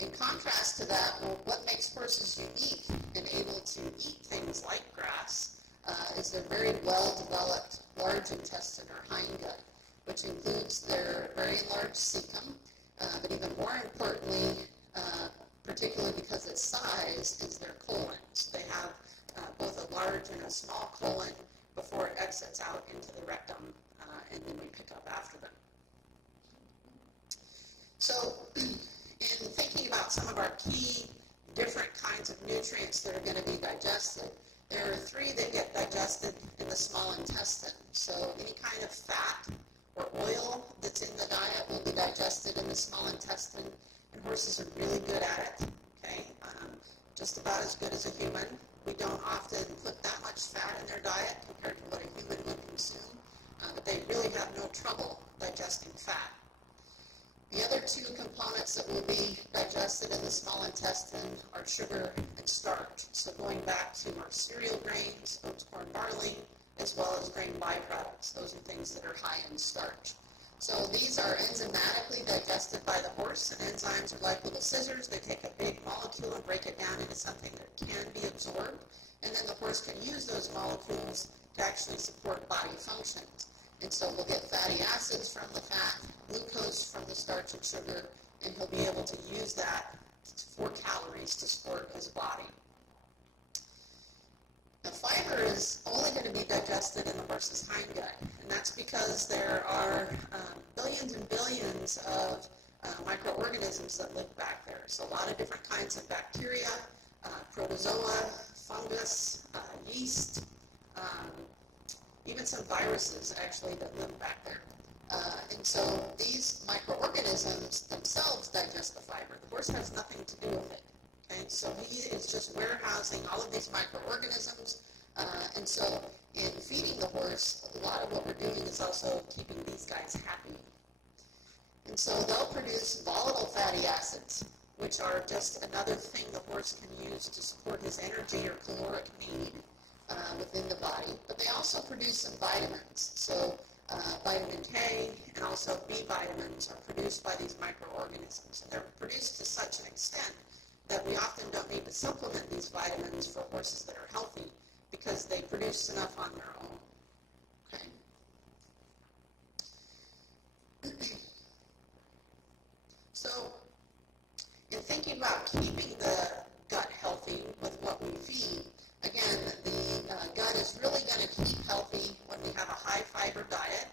In contrast to that, well, what makes horses unique and able to eat things like grass is their very well-developed large intestine or hindgut, which includes their very large cecum, but even more importantly, particularly because of its size, is their colon. So they have both a large and a small colon before it exits out into the rectum, and then we pick up after them. So in thinking about some of our key different kinds of nutrients that are going to be digested, there are three that get digested in the small intestine. So any kind of fat or oil that's in the diet will be digested in the small intestine, and horses are really good at it, okay? Just about as good as a human. We don't often put that much fat in their diet compared to what a human would consume, but they really have no trouble digesting fat. The other two components that will be digested in the small intestine are sugar and starch. So going back to our cereal grains, oats, corn, barley, as well as grain byproducts. Those are things that are high in starch. So these are enzymatically digested by the horse, and enzymes are like little scissors. They take a big molecule and break it down into something that can be absorbed, and then the horse can use those molecules to actually support body functions. And so we'll get fatty acids from the fat, glucose from the starch and sugar, and he'll be able to use that for calories to support his body. Now, fiber is only going to be digested in the horse's hindgut, and that's because there are billions and billions of microorganisms that live back there. So a lot of different kinds of bacteria, protozoa, fungus, yeast, even some viruses actually that live back there. And so these microorganisms themselves digest the fiber. The horse has nothing to do with it. And so he is just warehousing all of these microorganisms. And so in feeding the horse, a lot of what we're doing is also keeping these guys happy. And so they'll produce volatile fatty acids, which are just another thing the horse can use to support his energy or caloric need within the body. But they also produce some vitamins. So vitamin K and also B vitamins are produced by these microorganisms. And they're produced to such an extent that we often don't need to supplement these vitamins for horses that are healthy because they produce enough on their own. Okay. So, in thinking about keeping the gut healthy with what we feed, again, the gut is really going to keep healthy when we have a high fiber diet,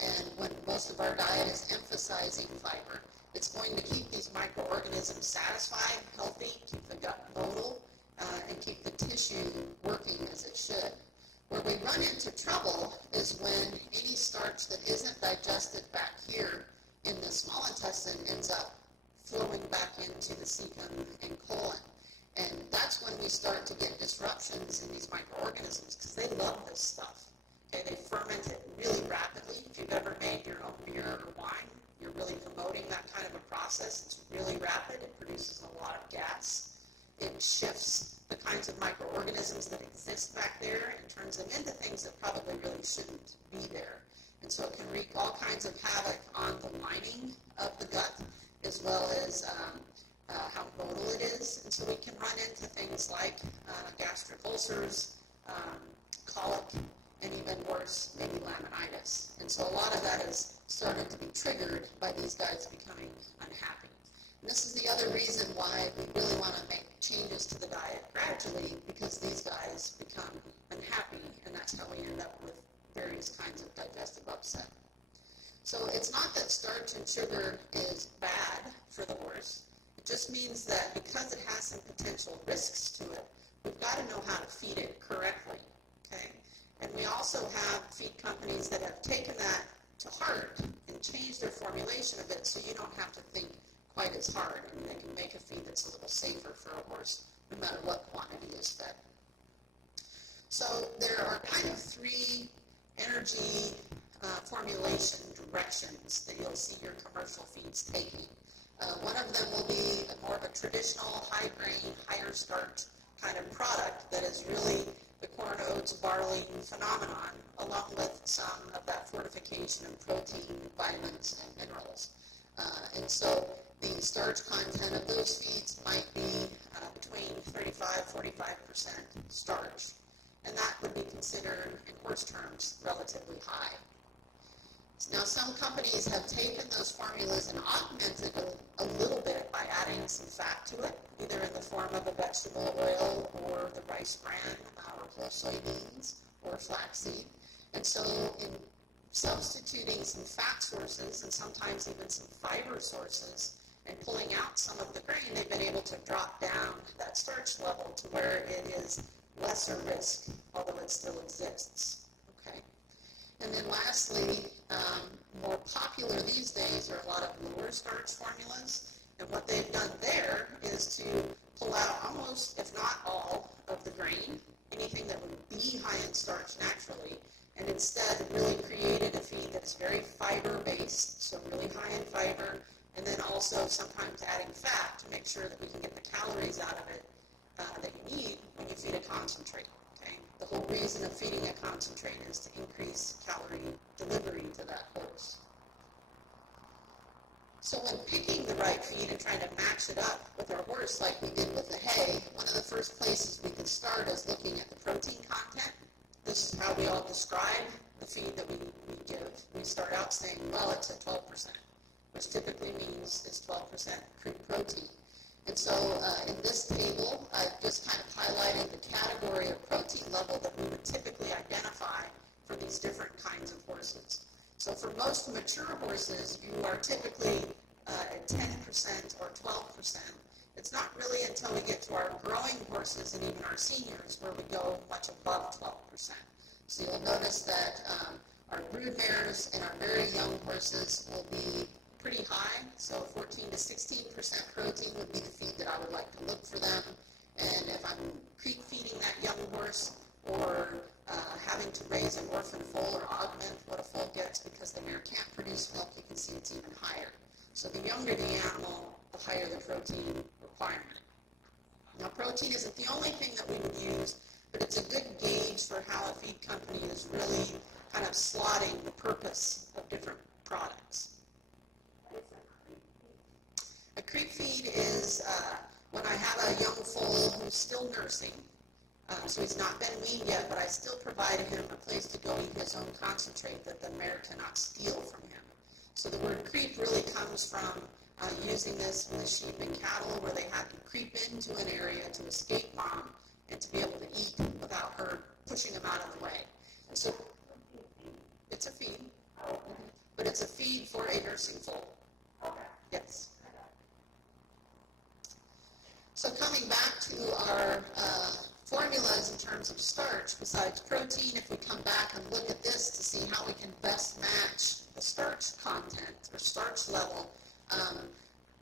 and when most of our diet is emphasizing fiber. It's going to keep these microorganisms satisfied, healthy, keep the gut motile, and keep the tissue working as it should. Where we run into trouble is when any starch that isn't digested back here in the small intestine ends up flowing back into the cecum and colon. And that's when we start to get disruptions in these microorganisms, because they love this stuff. Okay, they ferment it really rapidly. If you've ever made your own beer or wine, you're really promoting that kind of a process. It's really rapid. It produces a lot of gas. It shifts the kinds of microorganisms that exist back there and turns them into things that probably really shouldn't be there. And so it can wreak all kinds of havoc on the lining of the gut, as well as how motile it is. And so we can run into things like gastric ulcers, colic, and even worse, maybe laminitis. And so a lot of that is starting to be triggered by these guys becoming unhappy. And this is the other reason why we really want to make changes to the diet gradually, because these guys become unhappy, and that's how we end up with various kinds of digestive upset. So it's not that starch and sugar is bad for the horse. It just means that because it has some potential risks to it, we've got to know how to feed it correctly, okay? And we also have feed companies that have taken that to heart and changed their formulation of it so you don't have to think quite as hard, and they can make a feed that's a little safer for a horse no matter what quantity is fed. So there are kind of three energy formulation directions that you'll see your commercial feeds taking. One of them will be more of a traditional high grain, higher starch kind of product that is really the corn, oats, barley phenomenon, along with some of that fortification and protein, vitamins, and minerals. And so the starch content of those feeds might be between 35-45% starch. And that would be considered, in horse terms, relatively high. Now, some companies have taken those formulas and augmented a little bit by adding some fat to it, either in the form of a vegetable oil or the rice bran or whole soybeans or flaxseed. And so in substituting some fat sources and sometimes even some fiber sources and pulling out some of the grain, they've been able to drop down that starch level to where it is lesser risk, although it still exists. Okay. And then lastly, more popular these days are a lot of lower starch formulas. And what they've done there is to pull out almost, if not all, of the grain, anything that would be high in starch naturally, and instead really created a feed that's very fiber-based, so really high in fiber, and then also sometimes adding fat to make sure that we can get the calories out of it that you need when you feed a concentrate. Okay? The whole reason of feeding a concentrate is to increase calorie delivery to that horse. So when picking the right feed and trying to match it up with our horse like we did with the hay, one of the first places we can start is looking at the protein content. This is how we all describe the feed that we give. We start out saying, well, it's at 12%, which typically means it's 12% crude protein. And so in this table, I've just kind of highlighted the category of protein level that we would typically identify for these different kinds of horses. So for most mature horses, you are typically at 10% or 12%. It's not really until we get to our growing horses and even our seniors where we go much above 12%. So you'll notice that our brood mares and our very young horses will be pretty high, so 14 to 16% protein would be the feed that I would like to look for them. And if I'm creek feeding that young horse or having to raise an orphan foal or augment what a foal gets because the mare can't produce milk, you can see it's even higher. So the younger the animal, the higher the protein requirement. Now, protein isn't the only thing that we would use, but it's a good gauge for how a feed company is really kind of slotting the purpose of different products. A creep feed is when I have a young foal who's still nursing, so he's not been weaned yet, but I still provide him a place to go eat his own concentrate that the mare cannot steal from him. So the word creep really comes from using this with sheep and cattle, where they had to creep into an area to escape mom and to be able to eat without her pushing them out of the way. And so it's a feed, but it's a feed for a nursing foal. Yes. So coming back to our formulas in terms of starch, besides protein, if we come back and look at this to see how we can best match the starch content or starch level,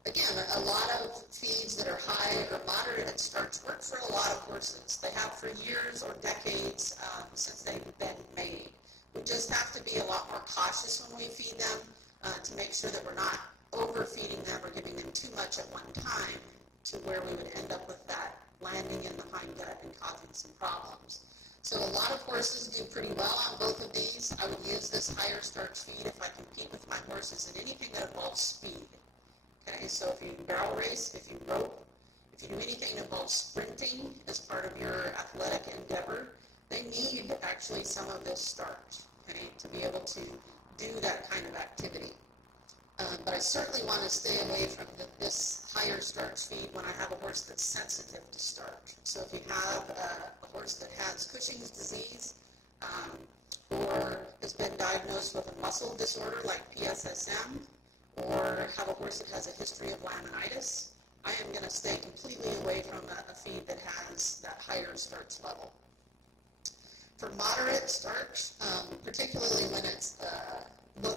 again, a lot of feeds that are high or moderate in starch work for a lot of horses. They have for years or decades since they've been made. We just have to be a lot more cautious when we feed them to make sure that we're not overfeeding them or giving them too much at one time to where we would end up with that landing in the hindgut and causing some problems. So a lot of horses do pretty well on both of these. I would use this higher starch feed if I compete with my horses in anything that involves speed. Okay, so if you barrel race, if you rope, if you do anything that involves sprinting as part of your athletic endeavor, they need actually some of this starch, okay, to be able to do that kind of activity. But I certainly want to stay away from this higher starch feed when I have a horse that's sensitive to starch. So if you have a horse that has Cushing's disease or has been diagnosed with a muscle disorder like PSSM, or have a horse that has a history of laminitis, I am going to stay completely away from a feed that has that higher starch level. For moderate starch, particularly when it's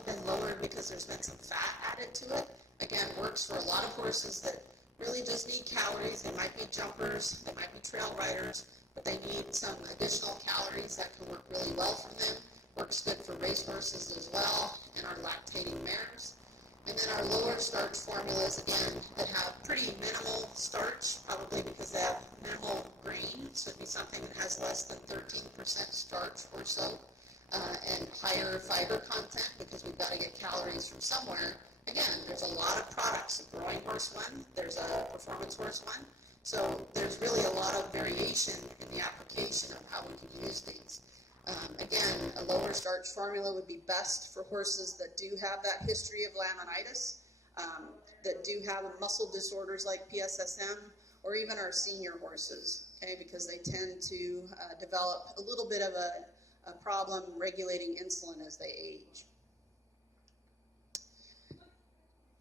been lowered because there's been some fat added to it, again, works for a lot of horses that really just need calories. They might be jumpers, they might be trail riders, but they need some additional calories that can work really well for them. Works good for race horses as well, and our lactating mares. And then our lower starch formulas, again, that have pretty minimal starch, probably because they have minimal grain, so it'd be something that has less than 13% starch or so, and higher fiber content, because we've got to get calories from somewhere. Again, there's a lot of products, a growing horse one, there's a performance horse one, so there's really a lot of variation in the application of how we can use these. Again, a lower starch formula would be best for horses that do have that history of laminitis, that do have muscle disorders like PSSM, or even our senior horses, okay, because they tend to develop a little bit of a problem regulating insulin as they age.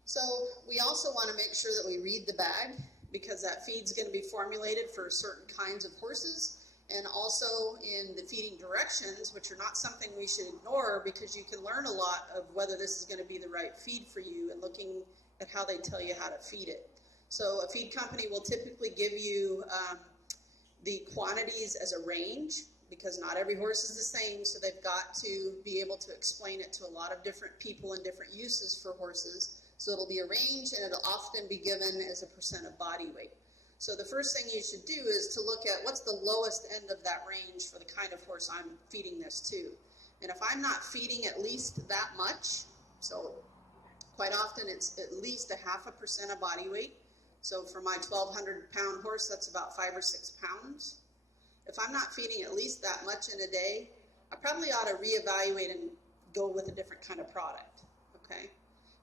So we also want to make sure that we read the bag, because that feed's going to be formulated for certain kinds of horses, and also in the feeding directions, which are not something we should ignore, because you can learn a lot of whether this is going to be the right feed for you and looking at how they tell you how to feed it. So a feed company will typically give you the quantities as a range, because not every horse is the same, so they've got to be able to explain it to a lot of different people and different uses for horses. So it'll be a range, and it'll often be given as a % of body weight. So the first thing you should do is to look at what's the lowest end of that range for the kind of horse I'm feeding this to. And if I'm not feeding at least that much, so quite often it's at least 0.5% of body weight. So for my 1,200-pound horse, that's about 5 or 6 pounds. If I'm not feeding at least that much in a day, I probably ought to reevaluate and go with a different kind of product, okay?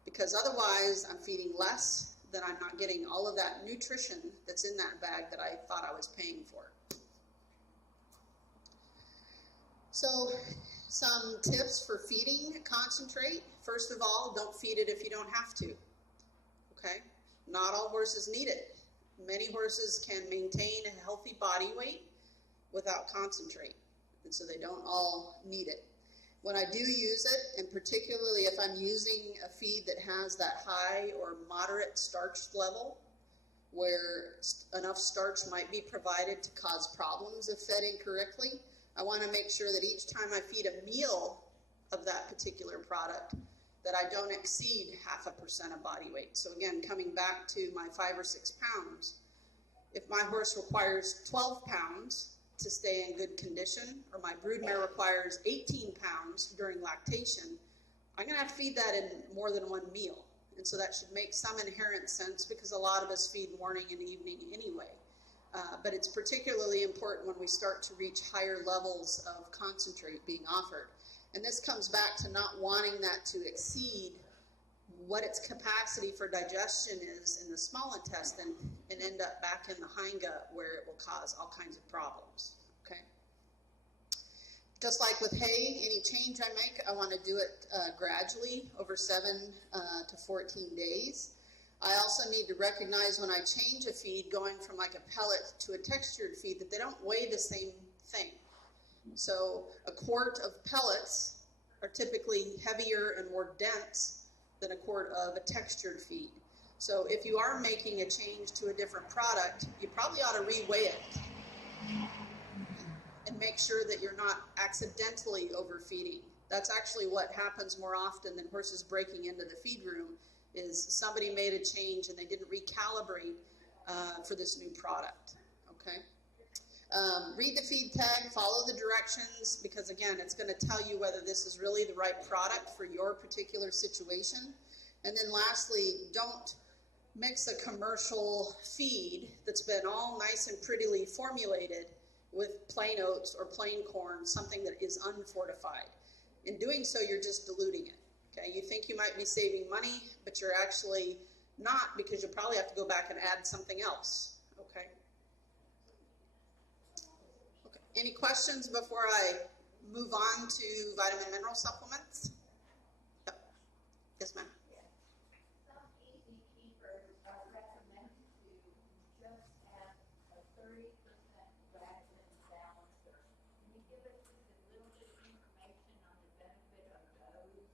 Because otherwise I'm feeding less, then I'm not getting all of that nutrition that's in that bag that I thought I was paying for. So some tips for feeding concentrate. First of all, don't feed it if you don't have to, okay? Not all horses need it. Many horses can maintain a healthy body weight without concentrate, and so they don't all need it. When I do use it, and particularly if I'm using a feed that has that high or moderate starch level, where enough starch might be provided to cause problems if fed incorrectly, I want to make sure that each time I feed a meal of that particular product, that I don't exceed 0.5% of body weight. So again, coming back to my 5 or 6 pounds, if my horse requires 12 pounds to stay in good condition, or my broodmare requires 18 pounds during lactation, I'm going to have to feed that in more than one meal. And so that should make some inherent sense, because a lot of us feed morning and evening anyway. But it's particularly important when we start to reach higher levels of concentrate being offered. And this comes back to not wanting that to exceed what its capacity for digestion is in the small intestine and end up back in the hindgut where it will cause all kinds of problems, okay? Just like with hay, any change I make, I want to do it gradually over 7 to 14 days. I also need to recognize when I change a feed going from like a pellet to a textured feed that they don't weigh the same thing. So a quart of pellets are typically heavier and more dense than a quart of a textured feed. So if you are making a change to a different product, you probably ought to reweigh it and make sure that you're not accidentally overfeeding. That's actually what happens more often than horses breaking into the feed room, is somebody made a change and they didn't recalibrate for this new product, okay? Read the feed tag, follow the directions, because again, it's going to tell you whether this is really the right product for your particular situation. And then lastly, don't mix a commercial feed that's been all nice and prettily formulated with plain oats or plain corn, something that is unfortified. In doing so, you're just diluting it. Okay, you think you might be saving money, but you're actually not, because you'll probably have to go back and add something else. Okay. Okay. Any questions before I move on to vitamin mineral supplements? Yep. Yes, ma'am. Some easy keepers are recommended to just have a 30% ration balancer. Can you give us just a little bit of information on the benefit of those?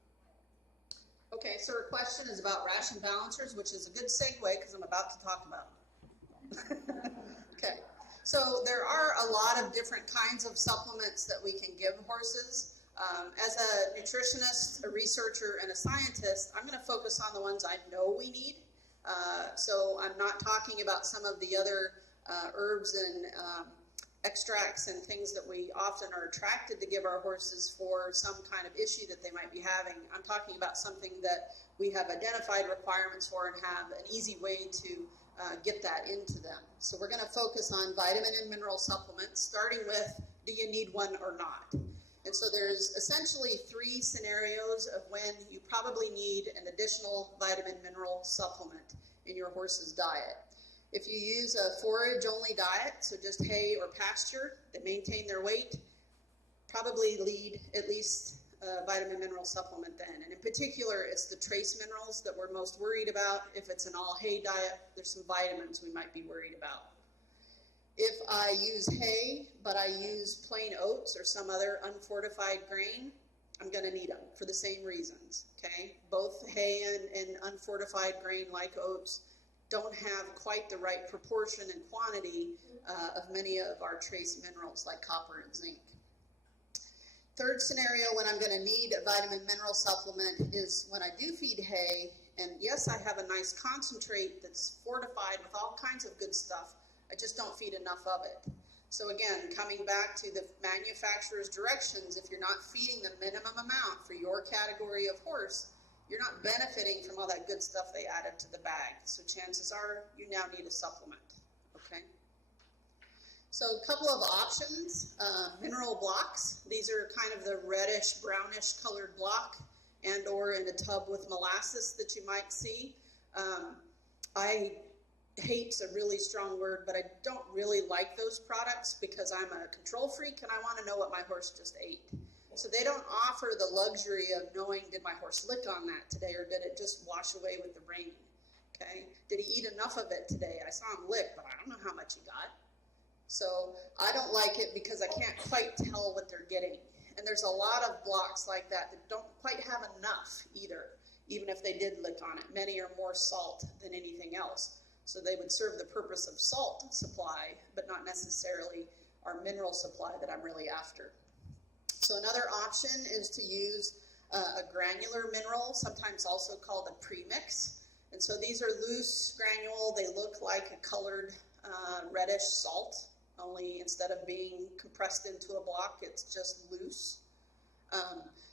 Okay, so her question is about ration balancers, which is a good segue because I'm about to talk about them. Okay, so there are a lot of different kinds of supplements that we can give horses. As a nutritionist, a researcher, and a scientist, I'm going to focus on the ones I know we need. So I'm not talking about some of the other herbs and extracts and things that we often are attracted to give our horses for some kind of issue that they might be having. I'm talking about something that we have identified requirements for and have an easy way to get that into them. So we're going to focus on vitamin and mineral supplements, starting with, do you need one or not? And so there's essentially 3 scenarios of when you probably need an additional vitamin mineral supplement in your horse's diet. If you use a forage-only diet, so just hay or pasture that maintain their weight, probably need at least a vitamin mineral supplement then. And in particular, it's the trace minerals that we're most worried about. If it's an all-hay diet, there's some vitamins we might be worried about. If I use hay, but I use plain oats or some other unfortified grain, I'm going to need them for the same reasons, okay? Both hay and unfortified grain like oats don't have quite the right proportion and quantity of many of our trace minerals like copper and zinc. Third scenario when I'm going to need a vitamin mineral supplement is when I do feed hay, and yes, I have a nice concentrate that's fortified with all kinds of good stuff, I just don't feed enough of it. So again, coming back to the manufacturer's directions, if you're not feeding the minimum amount for your category of horse, you're not benefiting from all that good stuff they added to the bag. So chances are you now need a supplement, okay? So a couple of options, mineral blocks. These are kind of the reddish, brownish colored block and or in a tub with molasses that you might see. I hate's a really strong word, but I don't really like those products because I'm a control freak and I want to know what my horse just ate. So they don't offer the luxury of knowing, did my horse lick on that today or did it just wash away with the rain? Okay, did he eat enough of it today? I saw him lick, but I don't know how much he got. So I don't like it because I can't quite tell what they're getting. And there's a lot of blocks like that that don't quite have enough either, even if they did lick on it. Many are more salt than anything else. So they would serve the purpose of salt supply, but not necessarily our mineral supply that I'm really after. So another option is to use a granular mineral, sometimes also called a premix. And so these are loose granule. They look like a colored reddish salt, only instead of being compressed into a block, it's just loose.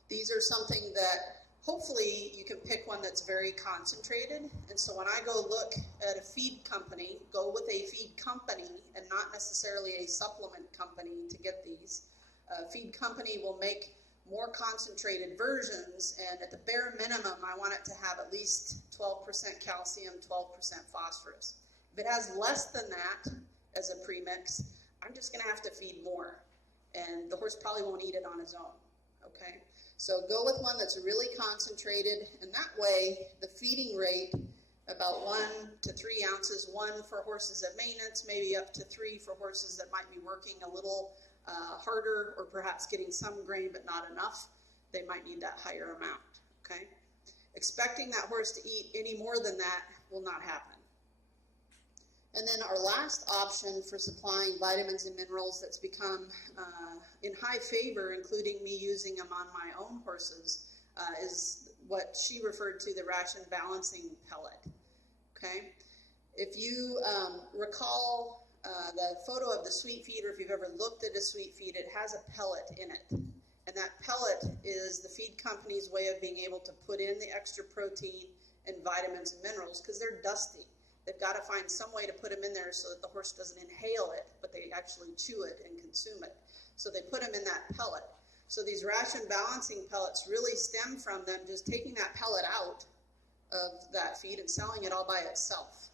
These are something that hopefully you can pick one that's very concentrated. And so when I go look at a feed company, go with a feed company and not necessarily a supplement company to get these. A feed company will make more concentrated versions, and at the bare minimum, I want it to have at least 12% calcium, 12% phosphorus. If it has less than that as a premix, I'm just gonna have to feed more, and the horse probably won't eat it on his own, okay? So go with one that's really concentrated, and that way, the feeding rate, about 1 to 3 ounces, 1 for horses at maintenance, maybe up to 3 for horses that might be working a little harder, or perhaps getting some grain but not enough. They might need that higher amount, okay? Expecting that horse to eat any more than that will not happen. And then our last option for supplying vitamins and minerals that's become in high favor, including me using them on my own horses, is what she referred to, the ration balancing pellet, okay? If you recall the photo of the sweet feed, or if you've ever looked at a sweet feed, it has a pellet in it. And that pellet is the feed company's way of being able to put in the extra protein and vitamins and minerals, because they're dusty. They've got to find some way to put them in there so that the horse doesn't inhale it, but they actually chew it and consume it. So they put them in that pellet. So these ration balancing pellets really stem from them just taking that pellet out of that feed and selling it all by itself.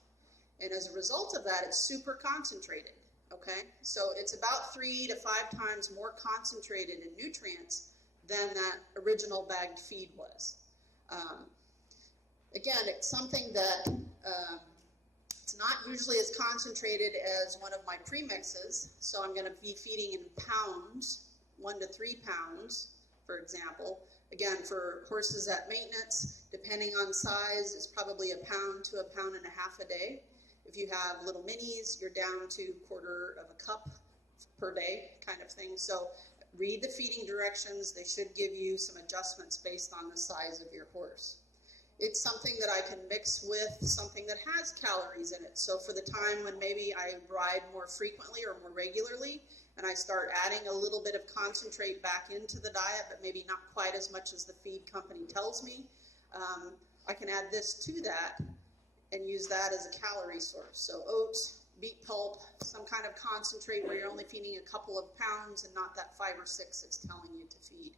And as a result of that, it's super concentrated, okay? So it's about 3 to 5 times more concentrated in nutrients than that original bagged feed was. Again, it's something that it's not usually as concentrated as one of my premixes, so I'm going to be feeding in pounds, 1 to 3 pounds, for example. Again, for horses at maintenance, depending on size, it's probably a pound to a pound and a half a day. If you have little minis, you're down to 1/4 of a cup per day kind of thing. So read the feeding directions. They should give you some adjustments based on the size of your horse. It's something that I can mix with something that has calories in it. So for the time when maybe I ride more frequently or more regularly, and I start adding a little bit of concentrate back into the diet, but maybe not quite as much as the feed company tells me, I can add this to that and use that as a calorie source. So oats, beet pulp, some kind of concentrate where you're only feeding a couple of pounds and not that 5 or 6 it's telling you to feed.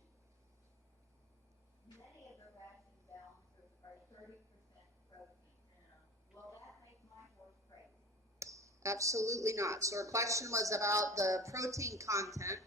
Many of the ration balancers are 30% protein. Will that make my horse crazy? Absolutely not. So our question was about the protein content.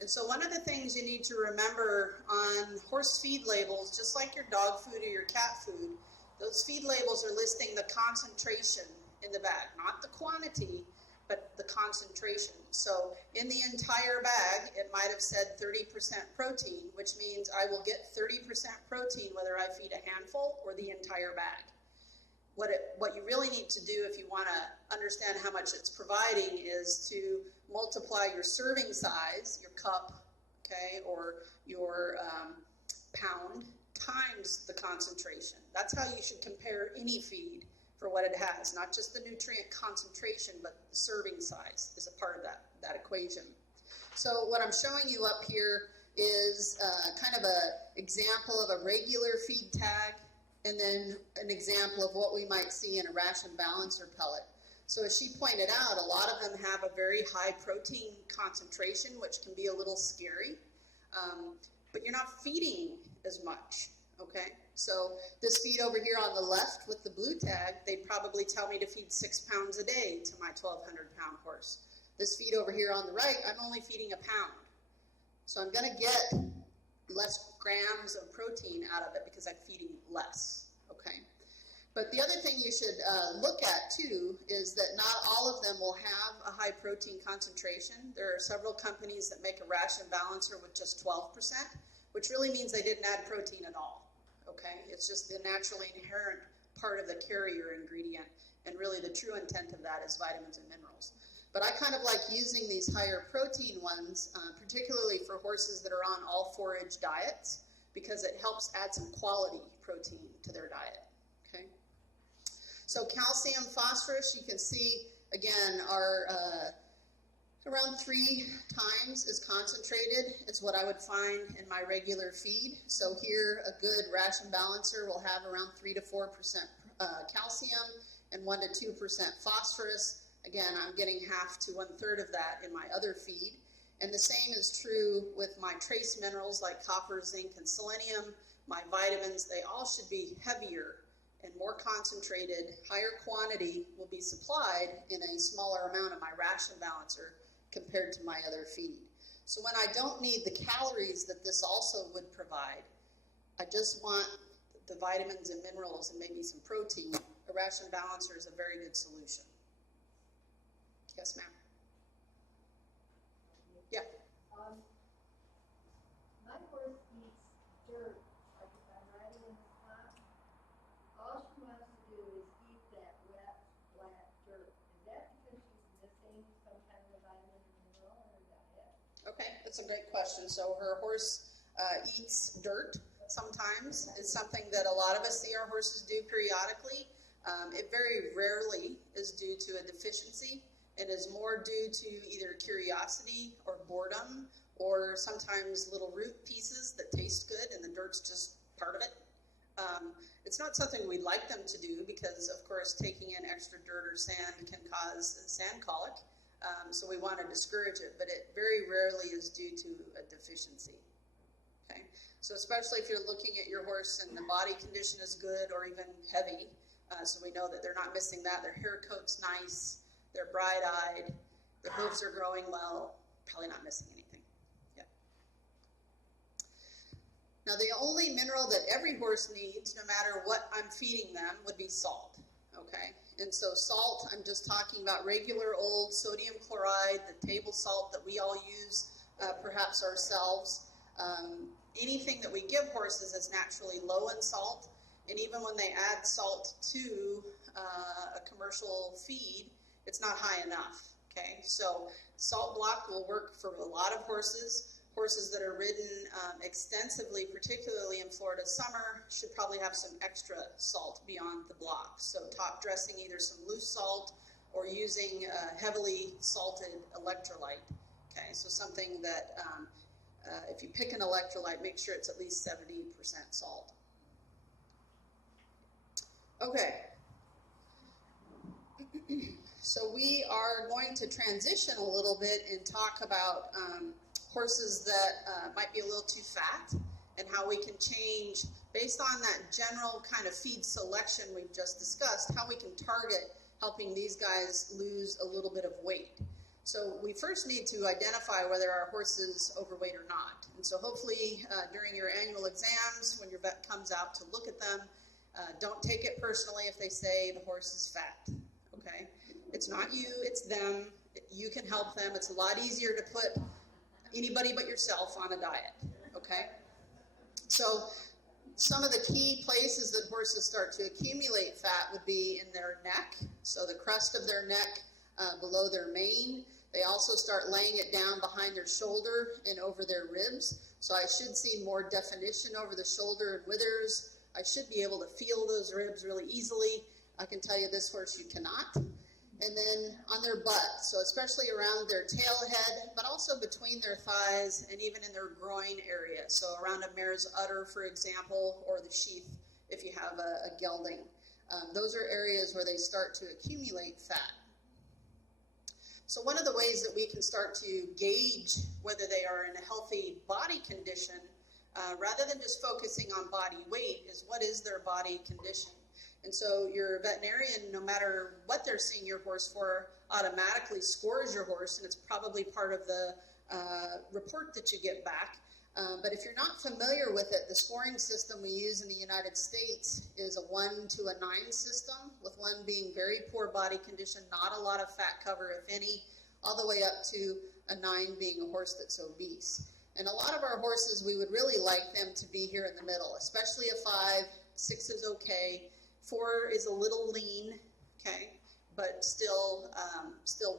And so one of the things you need to remember on horse feed labals, just like your dog food or your cat food, those feed labels are listing the concentration in the bag, not the quantity, but the concentration. So in the entire bag, it might have said 30% protein, which means I will get 30% protein whether I feed a handful or the entire bag. What you really need to do if you want to understand how much it's providing is to multiply your serving size, your cup, okay, or your pound, times the concentration. That's how you should compare any feed for what it has, not just the nutrient concentration, but the serving size is a part of that equation. So what I'm showing you up here is kind of an example of a regular feed tag, and then an example of what we might see in a ration balancer pellet. So as she pointed out, a lot of them have a very high protein concentration, which can be a little scary, but you're not feeding as much, okay? So this feed over here on the left with the blue tag, they'd probably tell me to feed 6 pounds a day to my 1,200-pound horse. This feed over here on the right, I'm only feeding a pound. So I'm gonna get less grams of protein out of it because I'm feeding less, okay? But the other thing you should look at too is that not all of them will have a high protein concentration. There are several companies that make a ration balancer with just 12%, which really means they didn't add protein at all, okay? It's just the naturally inherent part of the carrier ingredient, and really the true intent of that is vitamins and minerals. But I kind of like using these higher protein ones, particularly for horses that are on all forage diets, because it helps add some quality protein to their diet, okay? So calcium, phosphorus, you can see, again, are around 3 times as concentrated as what I would find in my regular feed. So here, a good ration balancer will have around 3 to 4% calcium and 1 to 2% phosphorus. Again, I'm getting half to 1/3 of that in my other feed. And the same is true with my trace minerals like copper, zinc, and selenium. My vitamins, they all should be heavier and more concentrated. Higher quantity will be supplied in a smaller amount of my ration balancer compared to my other feed. So when I don't need the calories that this also would provide, I just want the vitamins and minerals and maybe some protein, a ration balancer is a very good solution. Yes, ma'am. Yeah. My horse eats dirt. Like if I'm riding in the slop, all she wants to do is eat that wet, flat dirt. Is that because she's missing some kind of a vitamin or mineral in her diet? Okay, that's a great question. So her horse eats dirt sometimes. It's something that a lot of us see our horses do periodically. It very rarely is due to a deficiency. It is more due to either curiosity or boredom, or sometimes little root pieces that taste good and the dirt's just part of it. It's not something we'd like them to do because, of course, taking in extra dirt or sand can cause sand colic. So we want to discourage it, but it very rarely is due to a deficiency. Okay, so especially if you're looking at your horse and the body condition is good or even heavy, so we know that they're not missing that. Their hair coat's nice, they're bright-eyed, the hooves are growing well, probably not missing anything. Yep. Now the only mineral that every horse needs, no matter what I'm feeding them, would be salt. Okay, and so salt, I'm just talking about regular old sodium chloride, the table salt that we all use, perhaps ourselves. Anything that we give horses is naturally low in salt, and even when they add salt to a commercial feed, it's not high enough. Okay, so salt block will work for a lot of horses. Horses that are ridden extensively, particularly in Florida summer, should probably have some extra salt beyond the block. So top dressing either some loose salt or using heavily salted electrolyte. Okay, so something that if you pick an electrolyte, make sure it's at least 70% salt. Okay. So we are going to transition a little bit and talk about horses that might be a little too fat and how we can change, based on that general kind of feed selection we've just discussed, how we can target helping these guys lose a little bit of weight. So we first need to identify whether our horse is overweight or not. And so hopefully during your annual exams, when your vet comes out to look at them, don't take it personally if they say the horse is fat, okay? It's not you, it's them. You can help them. It's a lot easier to put anybody but yourself on a diet, okay? So some of the key places that horses start to accumulate fat would be in their neck, so the crest of their neck below their mane. They also start laying it down behind their shoulder and over their ribs. So I should see more definition over the shoulder and withers. I should be able to feel those ribs really easily. I can tell you this horse you cannot. And then on their butt, so especially around their tail head, but also between their thighs and even in their groin area. So around a mare's udder, for example, or the sheath if you have a gelding. Those are areas where they start to accumulate fat. So one of the ways that we can start to gauge whether they are in a healthy body condition, rather than just focusing on body weight, is what is their body condition. And so your veterinarian, no matter what they're seeing your horse for, automatically scores your horse, and it's probably part of the report that you get back. But if you're not familiar with it, the scoring system we use in the United States is a 1 to a 9 system, with 1 being very poor body condition, not a lot of fat cover, if any, all the way up to a 9 being a horse that's obese. And a lot of our horses, we would really like them to be here in the middle, especially a 5, 6 is okay, 4 is a little lean, okay, but still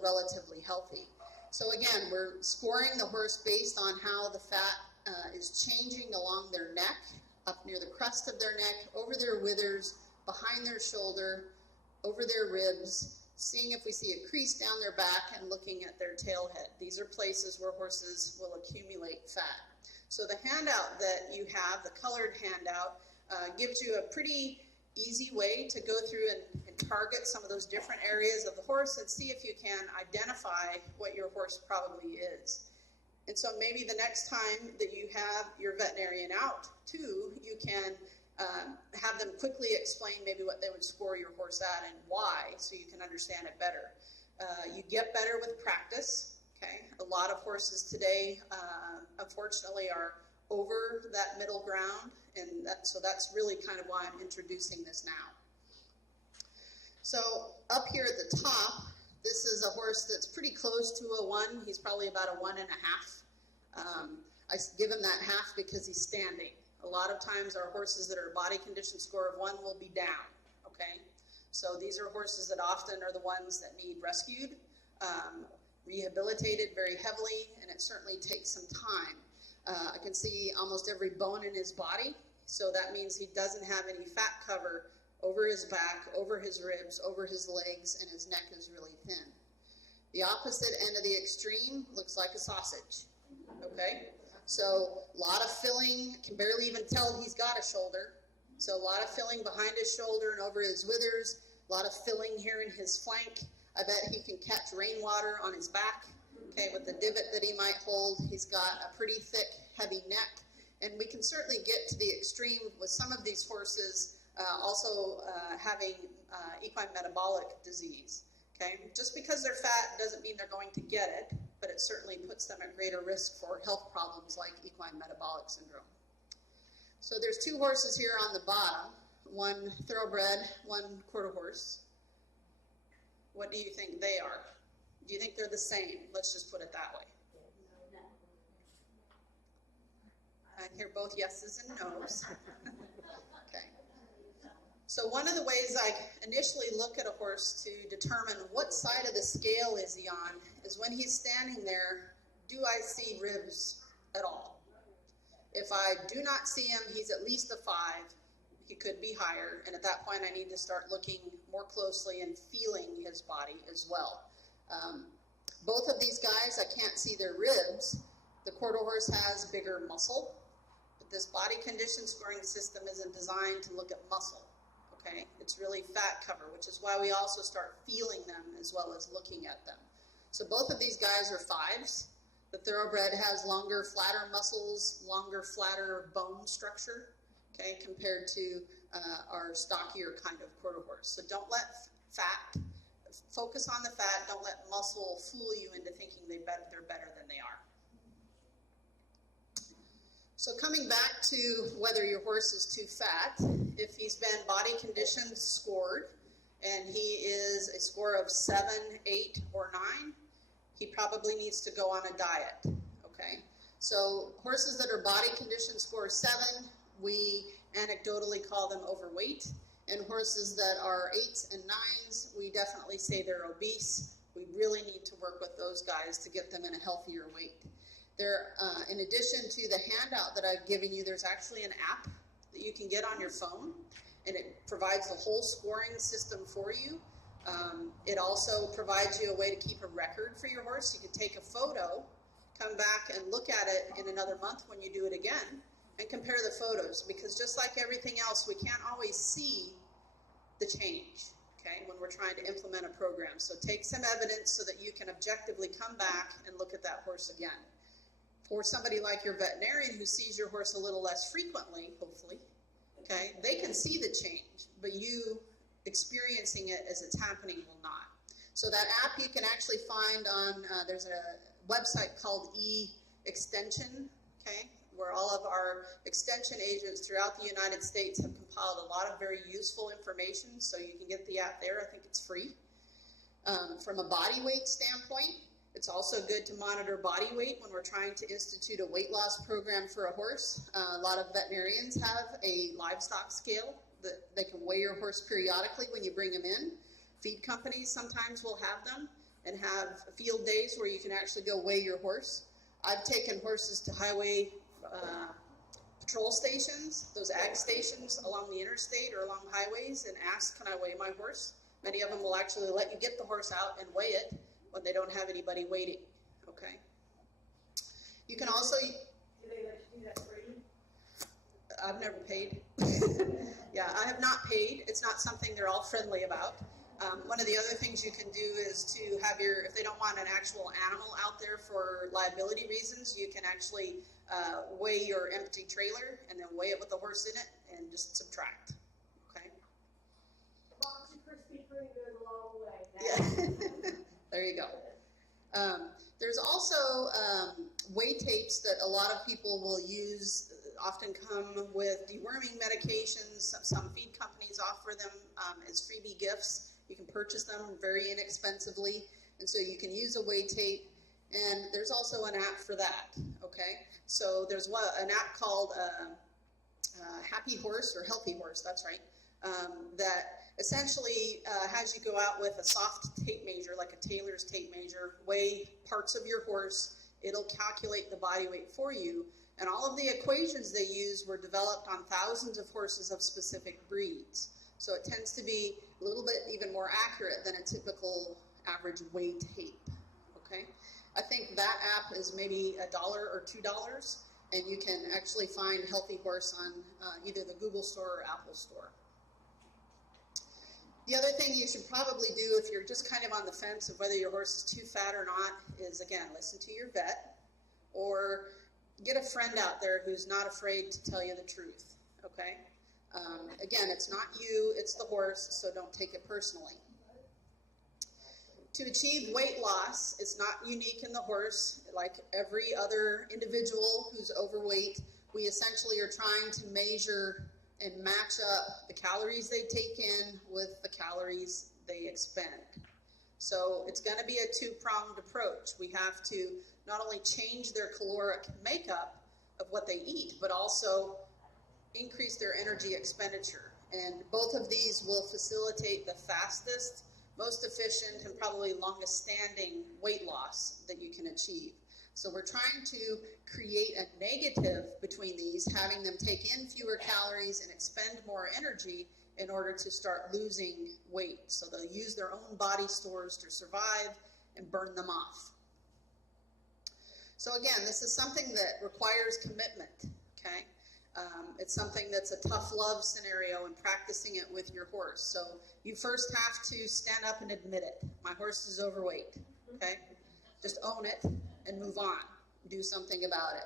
relatively healthy. So again, we're scoring the horse based on how the fat is changing along their neck, up near the crest of their neck, over their withers, behind their shoulder, over their ribs, seeing if we see a crease down their back, and looking at their tail head. These are places where horses will accumulate fat. So the handout that you have, the colored handout, gives you a pretty easy way to go through and target some of those different areas of the horse and see if you can identify what your horse probably is. And so maybe the next time that you have your veterinarian out too, you can have them quickly explain maybe what they would score your horse at and why, so you can understand it better. You get better with practice, okay? A lot of horses today, unfortunately, are over that middle ground, and so that's really kind of why I'm introducing this now. So up here at the top, this is a horse that's pretty close to a 1. He's probably about a 1.5. I give him that half because he's standing. A lot of times our horses that are body condition score of 1 will be down, okay? So these are horses that often are the ones that need rescued, rehabilitated very heavily, and it certainly takes some time. I can see almost every bone in his body, so that means he doesn't have any fat cover over his back, over his ribs, over his legs, and his neck is really thin. The opposite end of the extreme looks like a sausage, okay? So a lot of filling, can barely even tell he's got a shoulder. So a lot of filling behind his shoulder and over his withers, a lot of filling here in his flank. I bet he can catch rainwater on his back, okay, with the divot that he might hold. He's got a pretty thick, heavy neck. And we can certainly get to the extreme with some of these horses also having equine metabolic disease, okay? Just because they're fat doesn't mean they're going to get it, but it certainly puts them at greater risk for health problems like equine metabolic syndrome. So there's 2 horses here on the bottom, 1 thoroughbred, 1 quarter horse. What do you think they are? Do you think they're the same? Let's just put it that way. I hear both yeses and nos. Okay. So one of the ways I initially look at a horse to determine what side of the scale is he on is when he's standing there, do I see ribs at all? If I do not see him, he's at least a 5. He could be higher, and at that point I need to start looking more closely and feeling his body as well. Both of these guys, I can't see their ribs. The quarter horse has bigger muscle, but this body condition scoring system isn't designed to look at muscle, okay? It's really fat cover, which is why we also start feeling them as well as looking at them. So both of these guys are 5s. The thoroughbred has longer, flatter muscles, longer, flatter bone structure, okay, compared to our stockier kind of quarter horse. So don't let fat, focus on the fat, don't let muscle fool you into thinking they're better than they are. So coming back to whether your horse is too fat, if he's been body condition scored and he is a score of 7, 8, or 9, he probably needs to go on a diet, okay? So horses that are body condition score 7, we anecdotally call them overweight, and horses that are 8s and 9s, we definitely say they're obese. We really need to work with those guys to get them in a healthier weight. There, in addition to the handout that I've given you, there's actually an app that you can get on your phone, and it provides the whole scoring system for you. It also provides you a way to keep a record for your horse. You can take a photo, come back and look at it in another month when you do it again, and compare the photos, because just like everything else, we can't always see the change, okay, when we're trying to implement a program. So take some evidence so that you can objectively come back and look at that horse again. For somebody like your veterinarian who sees your horse a little less frequently, hopefully, okay, they can see the change, but you experiencing it as it's happening will not. So that app you can actually find on, there's a website called E-Extension, okay, where all of our extension agents throughout the United States have compiled a lot of very useful information, so you can get the app there. I think it's free. From a body weight standpoint, it's also good to monitor body weight when we're trying to institute a weight loss program for a horse. A lot of veterinarians have a livestock scale that they can weigh your horse periodically when you bring them in. Feed companies sometimes will have them and have field days where you can actually go weigh your horse. I've taken horses to highway patrol stations, those ag stations along the interstate or along highways, and asked, can I weigh my horse? Many of them will actually let you get the horse out and weigh it when they don't have anybody waiting, okay? You can also... Do they let you do that for you? I've never paid. Yeah, I have not paid. It's not something they're all friendly about. One of the other things you can do is to have if they don't want an actual animal out there for liability reasons, you can actually weigh your empty trailer and then weigh it with the horse in it and just subtract. Okay? A box of Krispy Kreme goes a long way. Yeah. There you go. There's also weigh tapes that a lot of people will use, often come with deworming medications. Some feed companies offer them as freebie gifts. You can purchase them very inexpensively, and so you can use a weigh tape, and there's also an app for that, okay? So there's an app called Happy Horse, or Healthy Horse, that's right, that essentially has you go out with a soft tape measure, like a tailor's tape measure, weigh parts of your horse. It'll calculate the body weight for you, and all of the equations they use were developed on thousands of horses of specific breeds. So it tends to be a little bit even more accurate than a typical average weigh tape, okay? I think that app is maybe $1 or $2, and you can actually find Healthy Horse on either the Google Store or Apple Store. The other thing you should probably do if you're just kind of on the fence of whether your horse is too fat or not is, again, listen to your vet, or get a friend out there who's not afraid to tell you the truth, okay? Again, it's not you, it's the horse, so don't take it personally. To achieve weight loss, it's not unique in the horse. Like every other individual who's overweight, we essentially are trying to measure and match up the calories they take in with the calories they expend. So it's going to be a two-pronged approach. We have to not only change their caloric makeup of what they eat, but also increase their energy expenditure. And both of these will facilitate the fastest, most efficient, and probably longest standing weight loss that you can achieve. So we're trying to create a negative between these, having them take in fewer calories and expend more energy in order to start losing weight. So they'll use their own body stores to survive and burn them off. So again, this is something that requires commitment, okay? It's something that's a tough love scenario in practicing it with your horse. So you first have to stand up and admit it. My horse is overweight, okay? Just own it and move on. Do something about it.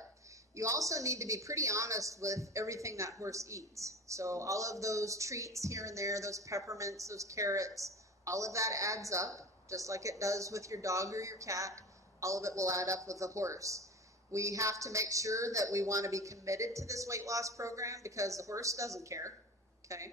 You also need to be pretty honest with everything that horse eats. So all of those treats here and there, those peppermints, those carrots, all of that adds up, just like it does with your dog or your cat. All of it will add up with the horse. We have to make sure that we want to be committed to this weight loss program because the horse doesn't care, okay?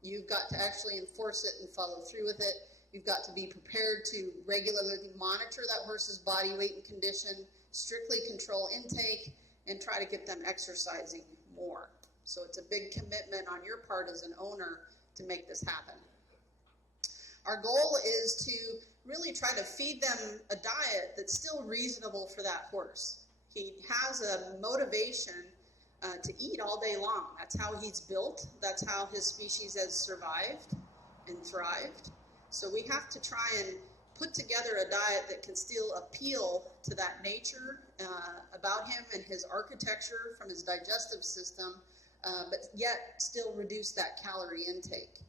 You've got to actually enforce it and follow through with it. You've got to be prepared to regularly monitor that horse's body weight and condition, strictly control intake, and try to get them exercising more. So it's a big commitment on your part as an owner to make this happen. Our goal is to really try to feed them a diet that's still reasonable for that horse. He has a motivation to eat all day long. That's how he's built. That's how his species has survived and thrived. So we have to try and put together a diet that can still appeal to that nature about him and his architecture from his digestive system, but yet still reduce that calorie intake.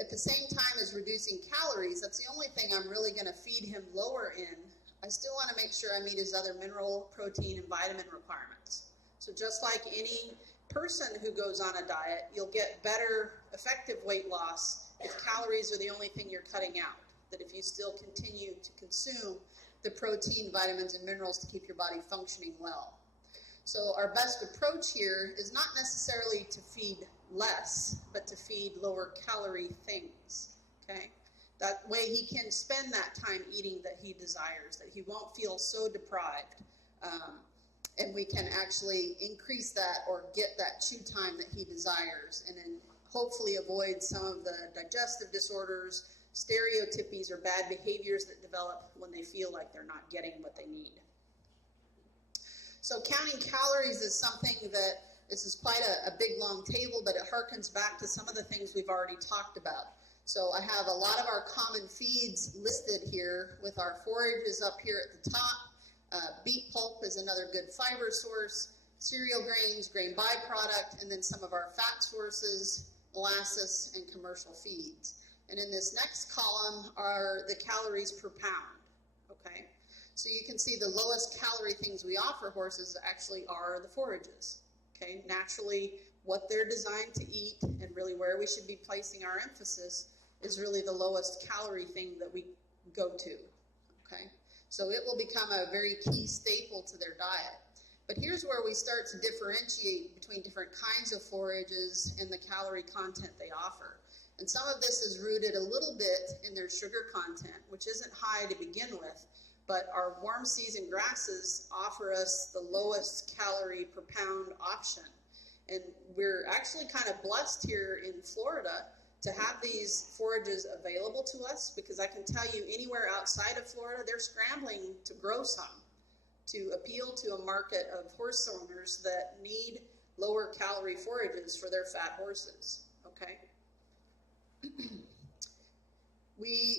At the same time as reducing calories, that's the only thing I'm really going to feed him lower in. I still want to make sure I meet his other mineral, protein, and vitamin requirements. So just like any person who goes on a diet, you'll get better effective weight loss if calories are the only thing you're cutting out. That if you still continue to consume the protein, vitamins, and minerals to keep your body functioning well. So our best approach here is not necessarily to feed less, but to feed lower calorie things, okay? That way he can spend that time eating that he desires, that he won't feel so deprived. And we can actually increase that or get that chew time that he desires, and then hopefully avoid some of the digestive disorders, stereotypies, or bad behaviors that develop when they feel like they're not getting what they need. So counting calories is something that, this is quite a big long table, but it harkens back to some of the things we've already talked about. So I have a lot of our common feeds listed here with our forages up here at the top. Beet pulp is another good fiber source, cereal grains, grain byproduct, and then some of our fat sources, molasses, and commercial feeds. And in this next column are the calories per pound, okay? So you can see the lowest calorie things we offer horses actually are the forages, okay? Naturally, what they're designed to eat and really where we should be placing our emphasis is really the lowest calorie thing that we go to, okay? So it will become a very key staple to their diet. But here's where we start to differentiate between different kinds of forages and the calorie content they offer. And some of this is rooted a little bit in their sugar content, which isn't high to begin with, but our warm season grasses offer us the lowest calorie per pound option. And we're actually kind of blessed here in Florida to have these forages available to us, because I can tell you anywhere outside of Florida, they're scrambling to grow some to appeal to a market of horse owners that need lower calorie forages for their fat horses, okay? We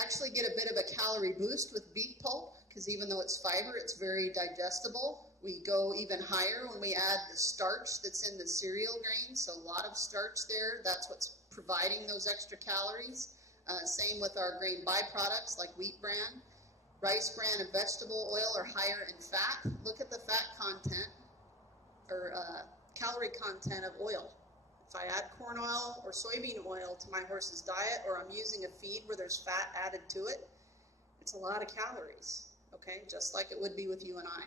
actually get a bit of a calorie boost with beet pulp, because even though it's fiber, it's very digestible. We go even higher when we add the starch that's in the cereal grains, so a lot of starch there. That's what's providing those extra calories. Same with our grain byproducts like wheat bran. Rice bran and vegetable oil are higher in fat. Look at the fat content, or calorie content of oil. If I add corn oil or soybean oil to my horse's diet, or I'm using a feed where there's fat added to it, it's a lot of calories, okay? Just like it would be with you and I.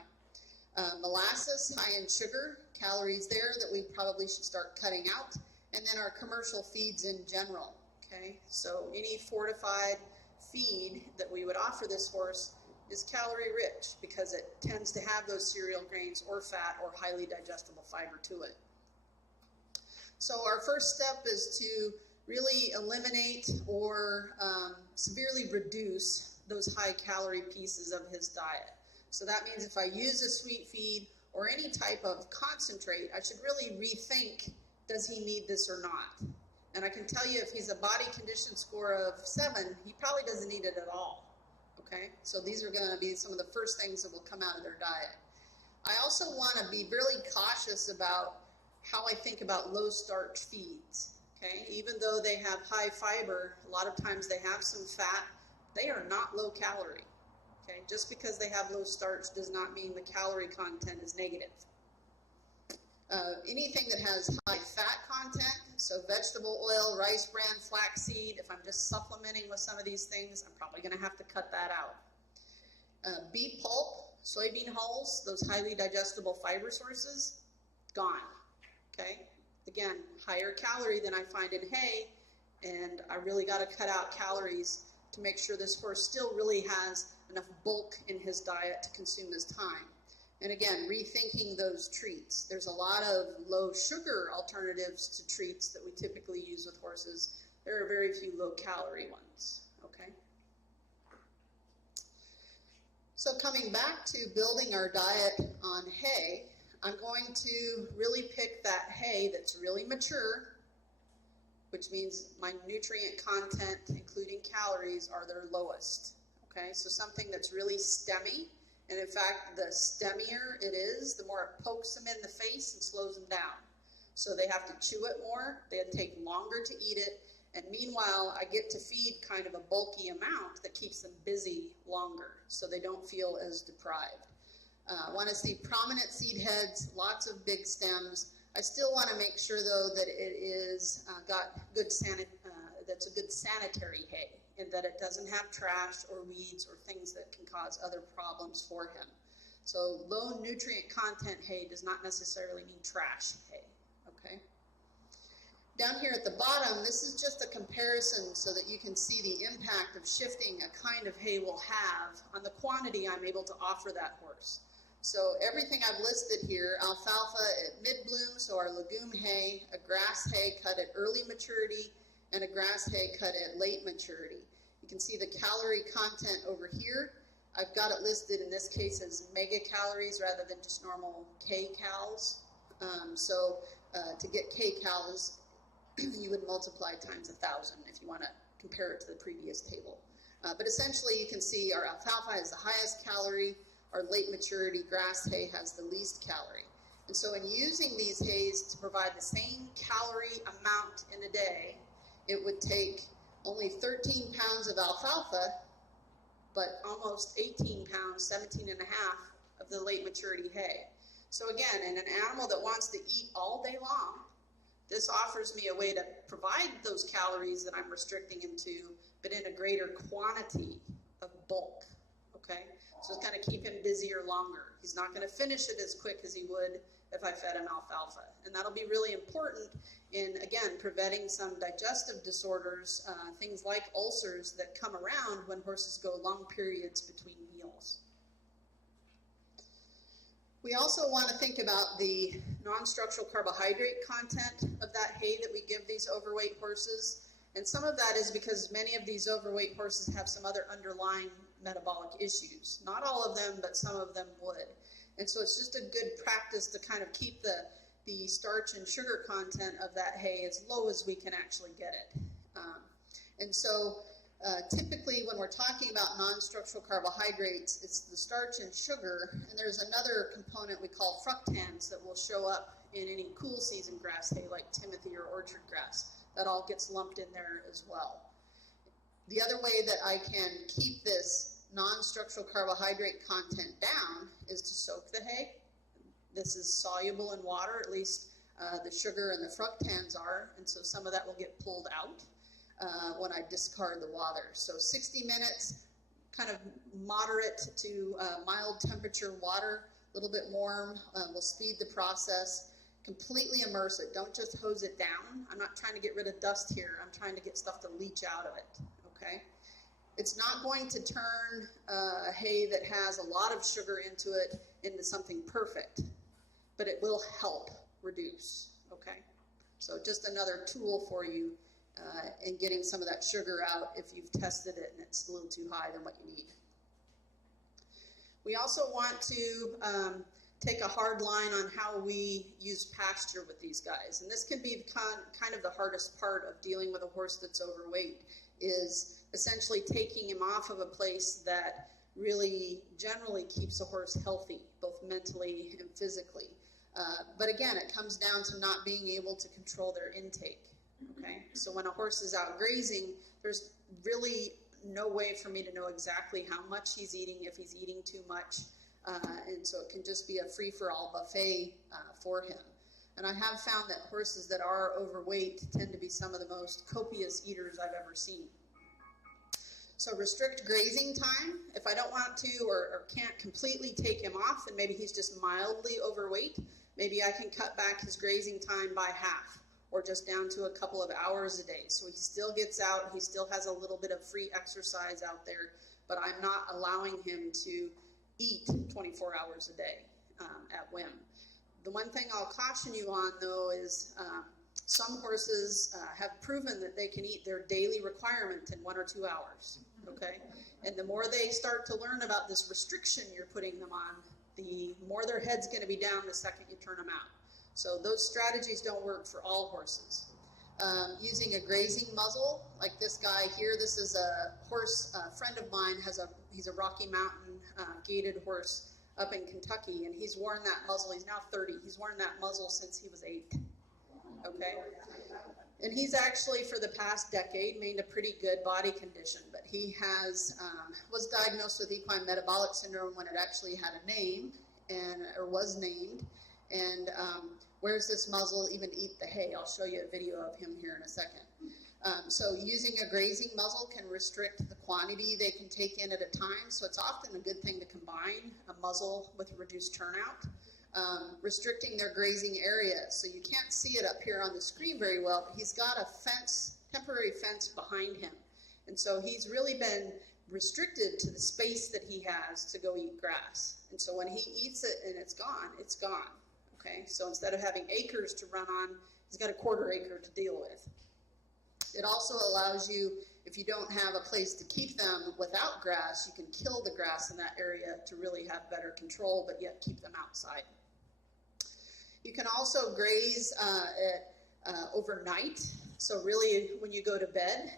Molasses, high in sugar, calories there that we probably should start cutting out. And then our commercial feeds in general, okay? So any fortified feed that we would offer this horse is calorie rich, because it tends to have those cereal grains or fat or highly digestible fiber to it. So our first step is to really eliminate or severely reduce those high calorie pieces of his diet. So that means if I use a sweet feed or any type of concentrate, I should really rethink, does he need this or not? And I can tell you, if he's a body condition score of 7, he probably doesn't need it at all, okay? So these are gonna be some of the first things that will come out of their diet. I also wanna be really cautious about how I think about low starch feeds, okay? Even though they have high fiber, a lot of times they have some fat, they are not low calorie, okay? Just because they have low starch does not mean the calorie content is negative. Anything that has high fat content, so vegetable oil, rice bran, flaxseed, if I'm just supplementing with some of these things, I'm probably gonna have to cut that out. Beet pulp, soybean hulls, those highly digestible fiber sources, gone, okay? Again, higher calorie than I find in hay, and I really gotta cut out calories to make sure this horse still really has enough bulk in his diet to consume his time. And again, rethinking those treats. There's a lot of low sugar alternatives to treats that we typically use with horses. There are very few low calorie ones, okay? So coming back to building our diet on hay, I'm going to really pick that hay that's really mature, which means my nutrient content, including calories, are their lowest, okay? So something that's really stemmy. And in fact, the stemmier it is, the more it pokes them in the face and slows them down. So they have to chew it more, they take longer to eat it, and meanwhile, I get to feed kind of a bulky amount that keeps them busy longer, so they don't feel as deprived. I want to see prominent seed heads, lots of big stems. I still want to make sure, though, that it is got good that's a good sanitary hay, and that it doesn't have trash or weeds or things that can cause other problems for him. So low nutrient content hay does not necessarily mean trash hay, okay? Down here at the bottom, this is just a comparison so that you can see the impact of shifting a kind of hay will have on the quantity I'm able to offer that horse. So everything I've listed here, alfalfa at mid-bloom, so our legume hay, a grass hay cut at early maturity, and a grass hay cut at late maturity. You can see the calorie content over here. I've got it listed in this case as mega calories rather than just normal kcals. To get kcals, you would multiply times 1,000 if you want to compare it to the previous table. But essentially you can see our alfalfa has the highest calorie, our late maturity grass hay has the least calorie. And so in using these hays to provide the same calorie amount in a day, it would take only 13 pounds of alfalfa, but almost 18 pounds, 17 and a half of the late maturity hay. So again, in an animal that wants to eat all day long, this offers me a way to provide those calories that I'm restricting him to, but in a greater quantity of bulk, okay? So it's going to keep him busier longer. He's not going to finish it as quick as he would if I fed him alfalfa. And that'll be really important in, again, preventing some digestive disorders, things like ulcers that come around when horses go long periods between meals. We also want to think about the non-structural carbohydrate content of that hay that we give these overweight horses. And some of that is because many of these overweight horses have some other underlying metabolic issues. Not all of them, but some of them would. And so it's just a good practice to kind of keep the starch and sugar content of that hay as low as we can actually get it. Typically when we're talking about non-structural carbohydrates, it's the starch and sugar, and there's another component we call fructans that will show up in any cool season grass hay like timothy or orchard grass. That all gets lumped in there as well. The other way that I can keep this non-structural carbohydrate content down is to soak the hay. This is soluble in water, at least the sugar and the fructans are, and so some of that will get pulled out when I discard the water. So 60 minutes, kind of moderate to mild temperature water, a little bit warm, will speed the process. Completely immerse it. Don't just hose it down. I'm not trying to get rid of dust here. I'm trying to get stuff to leach out of it, okay? It's not going to turn hay that has a lot of sugar into it into something perfect, but it will help reduce, okay? So just another tool for you in getting some of that sugar out if you've tested it and it's a little too high than what you need. We also want to take a hard line on how we use pasture with these guys. And this can be kind of the hardest part of dealing with a horse that's overweight, is essentially taking him off of a place that really generally keeps a horse healthy, both mentally and physically. But again, it comes down to not being able to control their intake. Okay, so when a horse is out grazing, there's really no way for me to know exactly how much he's eating, if he's eating too much, and so it can just be a free-for-all buffet for him. And I have found that horses that are overweight tend to be some of the most copious eaters I've ever seen. So restrict grazing time. If I don't want to or can't completely take him off and maybe he's just mildly overweight, maybe I can cut back his grazing time by half, or just down to a couple of hours a day. So he still gets out, he still has a little bit of free exercise out there, but I'm not allowing him to eat 24 hours a day at whim. The one thing I'll caution you on, though, is some horses have proven that they can eat their daily requirement in 1 or 2 hours, okay? And the more they start to learn about this restriction you're putting them on, the more their head's gonna be down the second you turn them out. So those strategies don't work for all horses. Using a grazing muzzle, like this guy here, this is a horse, a friend of mine he's a Rocky Mountain gaited horse up in Kentucky, and he's worn that muzzle, he's now 30, he's worn that muzzle since he was 8, okay? And he's actually, for the past decade, made a pretty good body condition, but he was diagnosed with equine metabolic syndrome when it actually had a name, or was named, and wears this muzzle, even eat the hay. I'll show you a video of him here in a second. So using a grazing muzzle can restrict the quantity they can take in at a time, so it's often a good thing to combine a muzzle with a reduced turnout. Restricting their grazing area, so you can't see it up here on the screen very well, but he's got a fence, temporary fence behind him. And so he's really been restricted to the space that he has to go eat grass. And so when he eats it and it's gone, it's gone. Okay, so instead of having acres to run on, he's got a quarter acre to deal with. It also allows you, if you don't have a place to keep them without grass, you can kill the grass in that area to really have better control, but yet keep them outside. You can also graze overnight. So really, when you go to bed,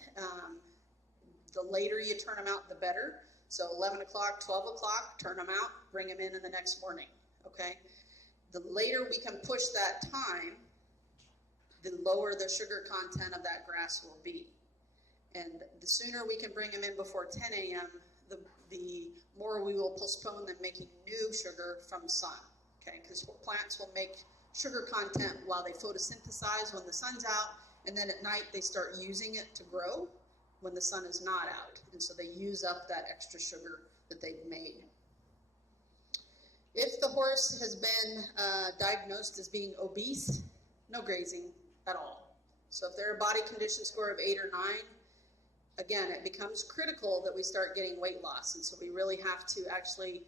the later you turn them out, the better. So 11 o'clock, 12 o'clock, turn them out, bring them in the next morning, okay? The later we can push that time, the lower the sugar content of that grass will be. And the sooner we can bring them in before 10 a.m., the more we will postpone them making new sugar from sun, okay? Because plants will make sugar content while they photosynthesize when the sun's out, and then at night they start using it to grow when the sun is not out. And so they use up that extra sugar that they've made. If the horse has been diagnosed as being obese, no grazing at all. So if they're a body condition score of 8 or 9, again, it becomes critical that we start getting weight loss. And so we really have to actually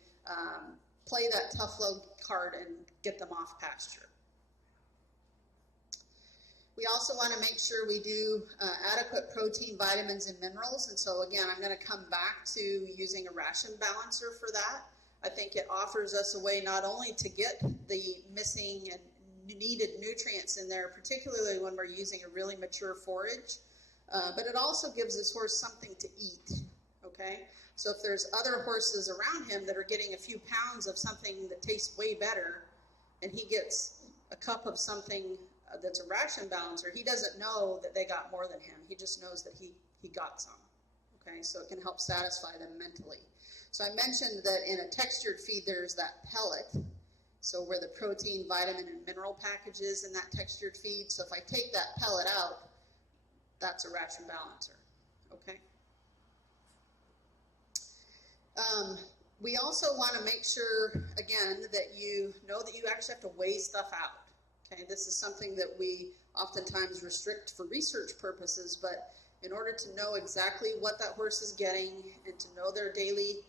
play that tough love card and get them off pasture. We also want to make sure we do adequate protein, vitamins, and minerals. And so again, I'm going to come back to using a ration balancer for that. I think it offers us a way not only to get the missing and needed nutrients in there, particularly when we're using a really mature forage, but it also gives this horse something to eat, okay? So if there's other horses around him that are getting a few pounds of something that tastes way better, and he gets a cup of something that's a ration balancer, he doesn't know that they got more than him. He just knows that he got some, okay? So it can help satisfy them mentally. So I mentioned that in a textured feed, there's that pellet. So where the protein, vitamin, and mineral package is in that textured feed. So if I take that pellet out, that's a ration balancer, okay? We also want to make sure, again, that you know that you actually have to weigh stuff out, okay? This is something that we oftentimes restrict for research purposes, but in order to know exactly what that horse is getting and to know their daily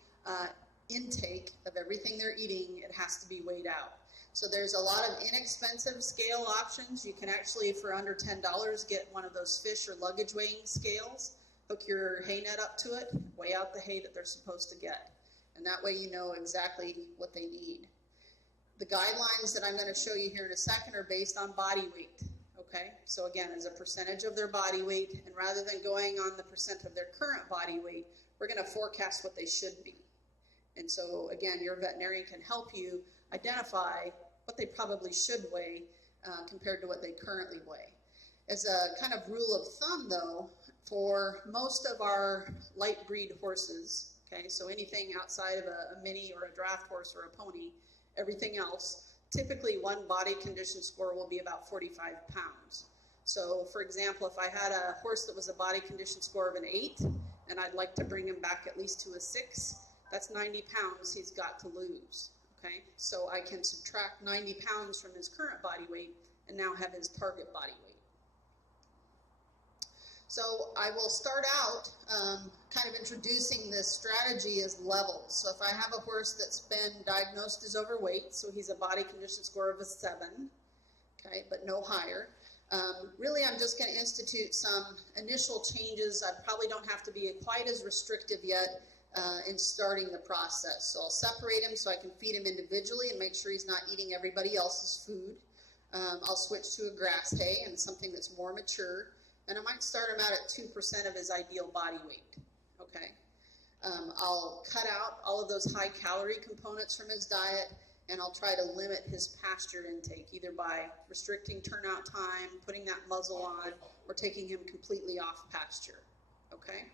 intake of everything they're eating, it has to be weighed out. So there's a lot of inexpensive scale options. You can actually, for under $10, get one of those fish or luggage weighing scales, hook your hay net up to it, weigh out the hay that they're supposed to get. And that way you know exactly what they need. The guidelines that I'm going to show you here in a second are based on body weight, okay? So again, as a percentage of their body weight, and rather than going on the percent of their current body weight, we're going to forecast what they should be. And so again, your veterinarian can help you identify what they probably should weigh compared to what they currently weigh. As a kind of rule of thumb though, for most of our light breed horses, okay, so anything outside of a mini or a draft horse or a pony, everything else, typically one body condition score will be about 45 pounds. So for example, if I had a horse that was a body condition score of an 8, and I'd like to bring him back at least to a 6, that's 90 pounds he's got to lose, okay? So I can subtract 90 pounds from his current body weight and now have his target body weight. So I will start out kind of introducing this strategy as levels. So if I have a horse that's been diagnosed as overweight, so he's a body condition score of a 7, okay, but no higher. Really, I'm just going to institute some initial changes. I probably don't have to be quite as restrictive yet in starting the process. So I'll separate him so I can feed him individually and make sure he's not eating everybody else's food. I'll switch to a grass hay and something that's more mature. And I might start him out at 2% of his ideal body weight, okay? I'll cut out all of those high calorie components from his diet, and I'll try to limit his pasture intake, either by restricting turnout time, putting that muzzle on, or taking him completely off pasture, okay?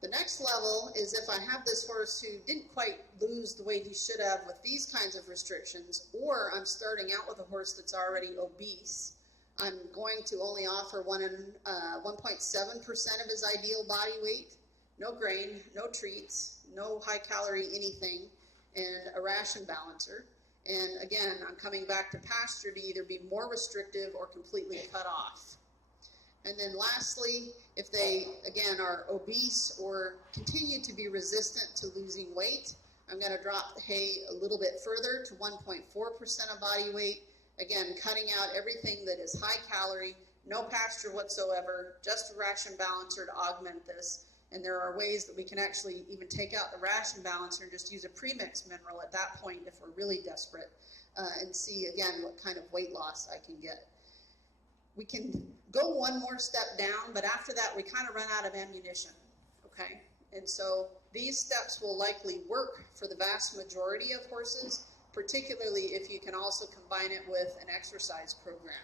The next level is if I have this horse who didn't quite lose the weight he should have with these kinds of restrictions, or I'm starting out with a horse that's already obese, I'm going to only offer 1.7% of his ideal body weight, no grain, no treats, no high calorie anything, and a ration balancer. And again, I'm coming back to pasture to either be more restrictive or completely cut off. And then lastly, if they, again, are obese or continue to be resistant to losing weight, I'm going to drop the hay a little bit further to 1.4% of body weight. Again, cutting out everything that is high calorie, no pasture whatsoever, just a ration balancer to augment this. And there are ways that we can actually even take out the ration balancer and just use a premix mineral at that point if we're really desperate, and see, again, what kind of weight loss I can get. We can go one more step down, but after that, we kind of run out of ammunition, okay? And so these steps will likely work for the vast majority of horses, particularly if you can also combine it with an exercise program.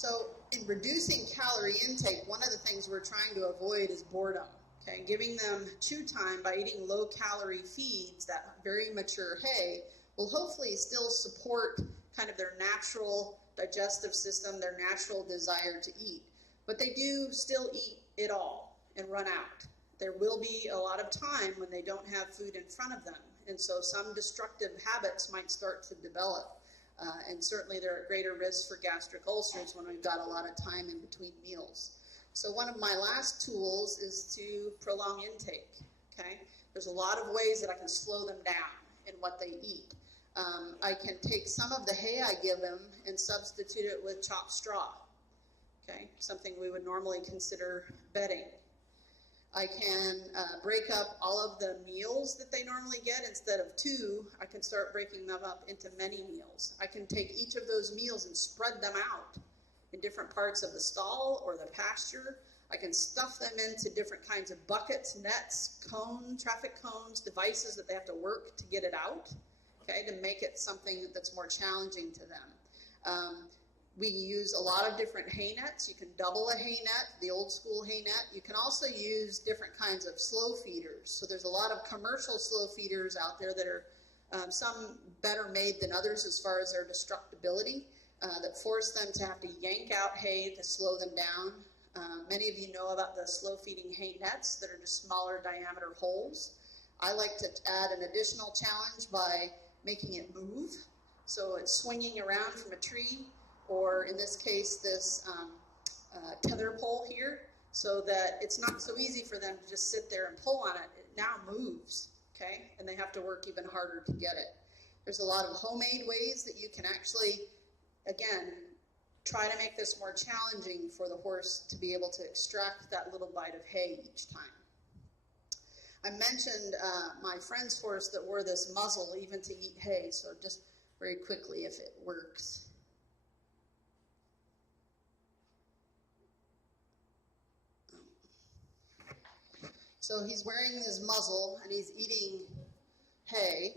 So in reducing calorie intake, one of the things we're trying to avoid is boredom. Okay, giving them chew time by eating low-calorie feeds, that very mature hay, will hopefully still support kind of their natural digestive system, their natural desire to eat. But they do still eat it all and run out. There will be a lot of time when they don't have food in front of them, and so some destructive habits might start to develop. And certainly they're at greater risk for gastric ulcers when we've got a lot of time in between meals. So one of my last tools is to prolong intake, okay? There's a lot of ways that I can slow them down in what they eat. I can take some of the hay I give them and substitute it with chopped straw, okay? Something we would normally consider bedding. I can break up all of the meals that they normally get. Instead of 2, I can start breaking them up into many meals. I can take each of those meals and spread them out in different parts of the stall or the pasture. I can stuff them into different kinds of buckets, nets, traffic cones, devices that they have to work to get it out, okay, to make it something that's more challenging to them. We use a lot of different hay nets. You can double a hay net, the old school hay net. You can also use different kinds of slow feeders. So there's a lot of commercial slow feeders out there that are some better made than others as far as their destructibility, that force them to have to yank out hay to slow them down. Many of you know about the slow feeding hay nets that are just smaller diameter holes. I like to add an additional challenge by making it move. So it's swinging around from a tree, or in this case, this tether pole here, so that it's not so easy for them to just sit there and pull on it. It now moves, okay? And they have to work even harder to get it. There's a lot of homemade ways that you can actually, again, try to make this more challenging for the horse to be able to extract that little bite of hay each time. I mentioned my friend's horse that wore this muzzle even to eat hay, so just very quickly if it works. So he's wearing this muzzle and he's eating hay.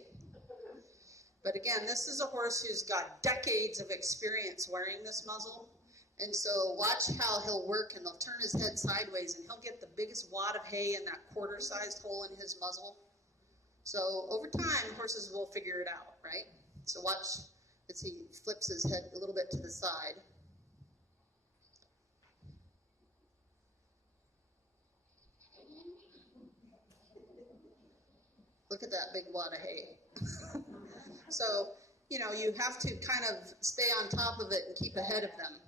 But again, this is a horse who's got decades of experience wearing this muzzle. And so watch how he'll work, and he'll turn his head sideways and he'll get the biggest wad of hay in that quarter-sized hole in his muzzle. So over time, horses will figure it out, right? So watch as he flips his head a little bit to the side. Look at that big wad of hay. So, you know, you have to kind of stay on top of it and keep ahead of them.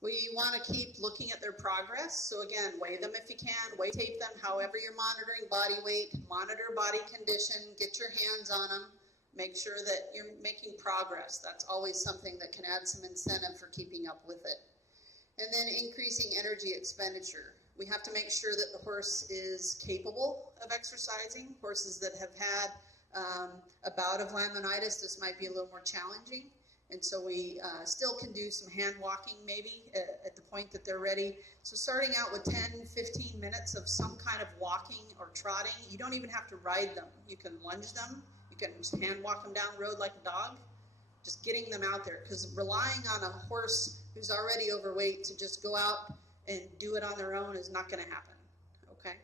We want to keep looking at their progress. So again, weigh them if you can, weight tape them however you're monitoring body weight, monitor body condition, get your hands on them, make sure that you're making progress. That's always something that can add some incentive for keeping up with it. And then increasing energy expenditure. We have to make sure that the horse is capable of exercising. Horses that have had a bout of laminitis, this might be a little more challenging. And so we still can do some hand walking maybe at the point that they're ready. So starting out with 10, 15 minutes of some kind of walking or trotting. You don't even have to ride them. You can lunge them. You can just hand walk them down the road like a dog. Just getting them out there, because relying on a horse who's already overweight to just go out and do it on their own is not going to happen, okay?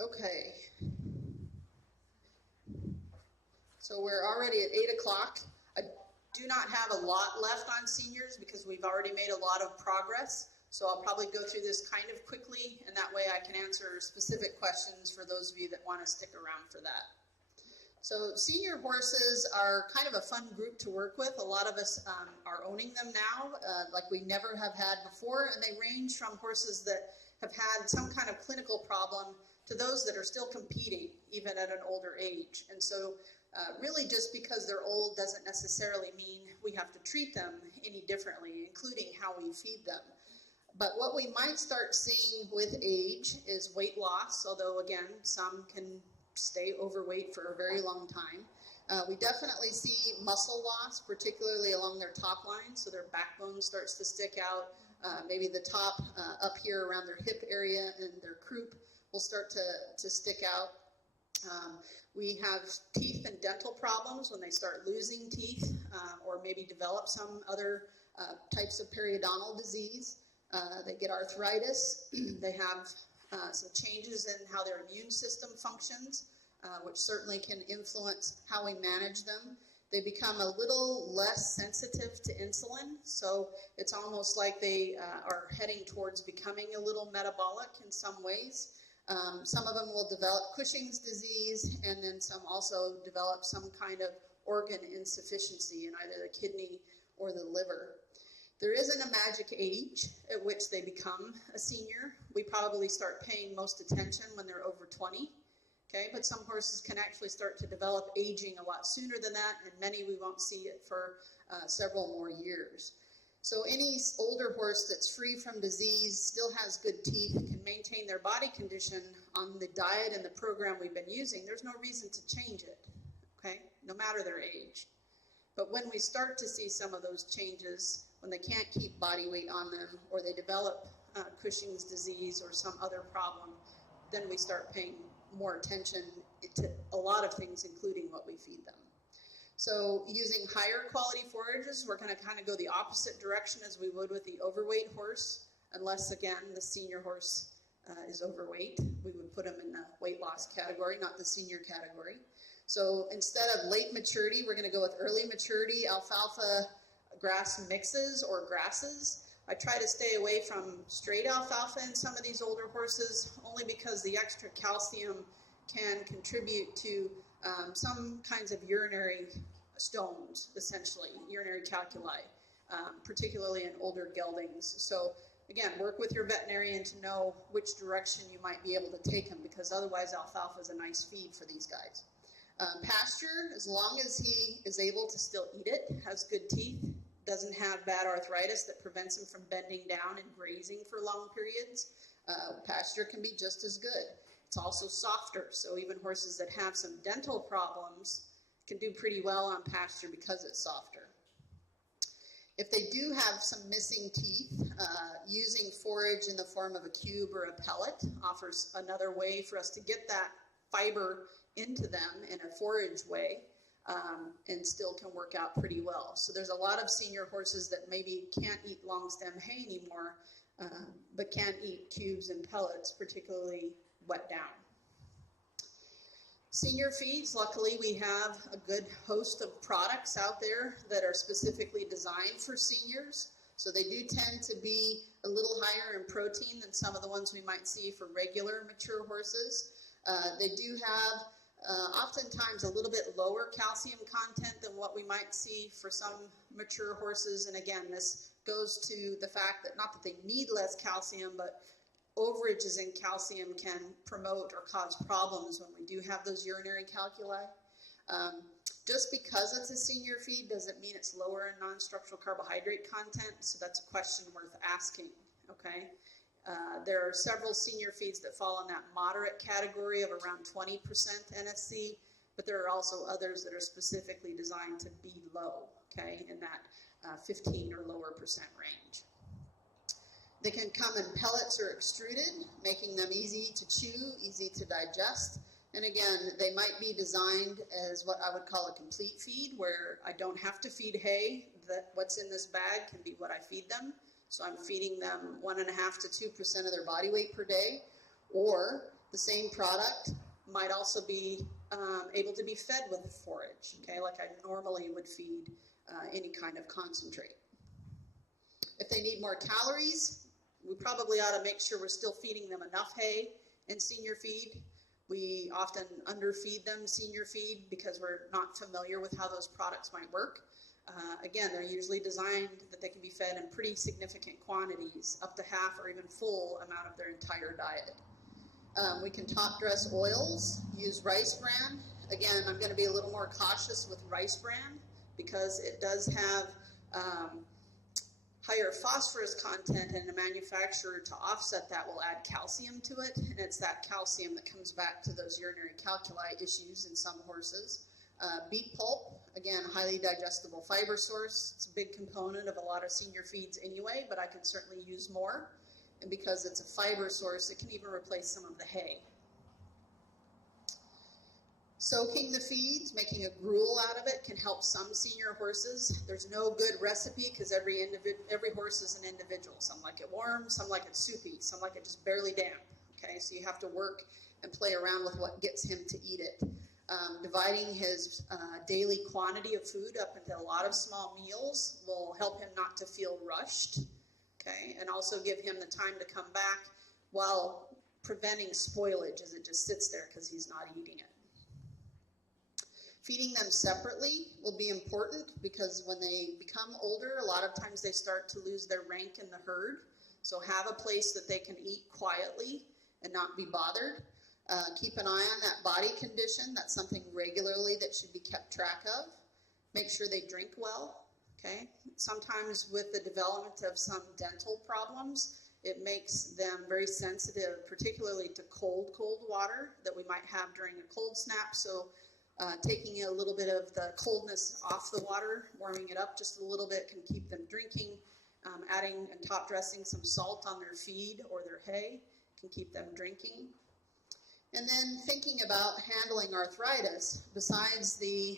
Okay. So we're already at 8 o'clock. I do not have a lot left on seniors because we've already made a lot of progress. So I'll probably go through this kind of quickly, and that way I can answer specific questions for those of you that want to stick around for that. So senior horses are kind of a fun group to work with. A lot of us are owning them now, like we never have had before, and they range from horses that have had some kind of clinical problem to those that are still competing, even at an older age. And so really just because they're old doesn't necessarily mean we have to treat them any differently, including how we feed them. But what we might start seeing with age is weight loss, although again, some can stay overweight for a very long time. We definitely see muscle loss, particularly along their top line, so their backbone starts to stick out. Maybe the top up here around their hip area and their croup will start to stick out. We have teeth and dental problems when they start losing teeth or maybe develop some other types of periodontal disease. They get arthritis. They have some changes in how their immune system functions, which certainly can influence how we manage them. They become a little less sensitive to insulin, so it's almost like they are heading towards becoming a little metabolic in some ways. Some of them will develop Cushing's disease, and then some also develop some kind of organ insufficiency in either the kidney or the liver. There isn't a magic age at which they become a senior. We probably start paying most attention when they're over 20. Okay, but some horses can actually start to develop aging a lot sooner than that, and many we won't see it for several more years. So any older horse that's free from disease, still has good teeth, and can maintain their body condition on the diet and the program we've been using, there's no reason to change it, okay, no matter their age. But when we start to see some of those changes, when they can't keep body weight on them, or they develop Cushing's disease or some other problem, then we start paying more attention to a lot of things, including what we feed them. So using higher quality forages, we're going to kind of go the opposite direction as we would with the overweight horse, unless again the senior horse is overweight. We would put them in the weight loss category, not the senior category. So instead of late maturity, we're going to go with early maturity alfalfa grass mixes or grasses. I try to stay away from straight alfalfa in some of these older horses, only because the extra calcium can contribute to some kinds of urinary stones, essentially, urinary calculi, particularly in older geldings. So again, work with your veterinarian to know which direction you might be able to take them, because otherwise alfalfa is a nice feed for these guys. Pasture, as long as he is able to still eat it, has good teeth, doesn't have bad arthritis that prevents him from bending down and grazing for long periods, pasture can be just as good. It's also softer, so even horses that have some dental problems can do pretty well on pasture because it's softer. If they do have some missing teeth, using forage in the form of a cube or a pellet offers another way for us to get that fiber into them in a forage way, and still can work out pretty well. So there's a lot of senior horses that maybe can't eat long stem hay anymore, but can eat cubes and pellets, particularly wet down. Senior feeds, luckily we have a good host of products out there that are specifically designed for seniors. So they do tend to be a little higher in protein than some of the ones we might see for regular mature horses. They do have oftentimes a little bit lower calcium content than what we might see for some mature horses. And again, this goes to the fact that not that they need less calcium, but overages in calcium can promote or cause problems when we do have those urinary calculi. Just because it's a senior feed doesn't mean it's lower in non-structural carbohydrate content, so that's a question worth asking, okay? There are several senior feeds that fall in that moderate category of around 20% NFC, but there are also others that are specifically designed to be low, okay, in that 15 or lower percent range. They can come in pellets or extruded, making them easy to chew, easy to digest. And again, they might be designed as what I would call a complete feed, where I don't have to feed hay, that what's in this bag can be what I feed them. So I'm feeding them 1.5% to 2% of their body weight per day, or the same product might also be able to be fed with forage, okay, like I normally would feed any kind of concentrate. If they need more calories, we probably ought to make sure we're still feeding them enough hay in senior feed. We often underfeed them senior feed because we're not familiar with how those products might work. Again, they're usually designed that they can be fed in pretty significant quantities, up to half or even full amount of their entire diet. We can top dress oils, use rice bran. Again, I'm going to be a little more cautious with rice bran because it does have higher phosphorus content, and a manufacturer to offset that will add calcium to it, and it's that calcium that comes back to those urinary calculi issues in some horses. Beet pulp, again, highly digestible fiber source. It's a big component of a lot of senior feeds anyway, but I can certainly use more. And because it's a fiber source, it can even replace some of the hay. Soaking the feeds, making a gruel out of it can help some senior horses. There's no good recipe because every horse is an individual. Some like it warm, some like it soupy, some like it just barely damp. Okay, so you have to work and play around with what gets him to eat it. Dividing his daily quantity of food up into a lot of small meals will help him not to feel rushed. Okay, and also give him the time to come back while preventing spoilage as it just sits there because he's not eating it. Feeding them separately will be important because when they become older, a lot of times they start to lose their rank in the herd. So have a place that they can eat quietly and not be bothered. Keep an eye on that body condition. That's something regularly that should be kept track of. Make sure they drink well. Okay. Sometimes with the development of some dental problems, it makes them very sensitive, particularly to cold water that we might have during a cold snap. So taking a little bit of the coldness off the water, warming it up just a little bit can keep them drinking. Adding and top dressing some salt on their feed or their hay can keep them drinking. And then thinking about handling arthritis, besides the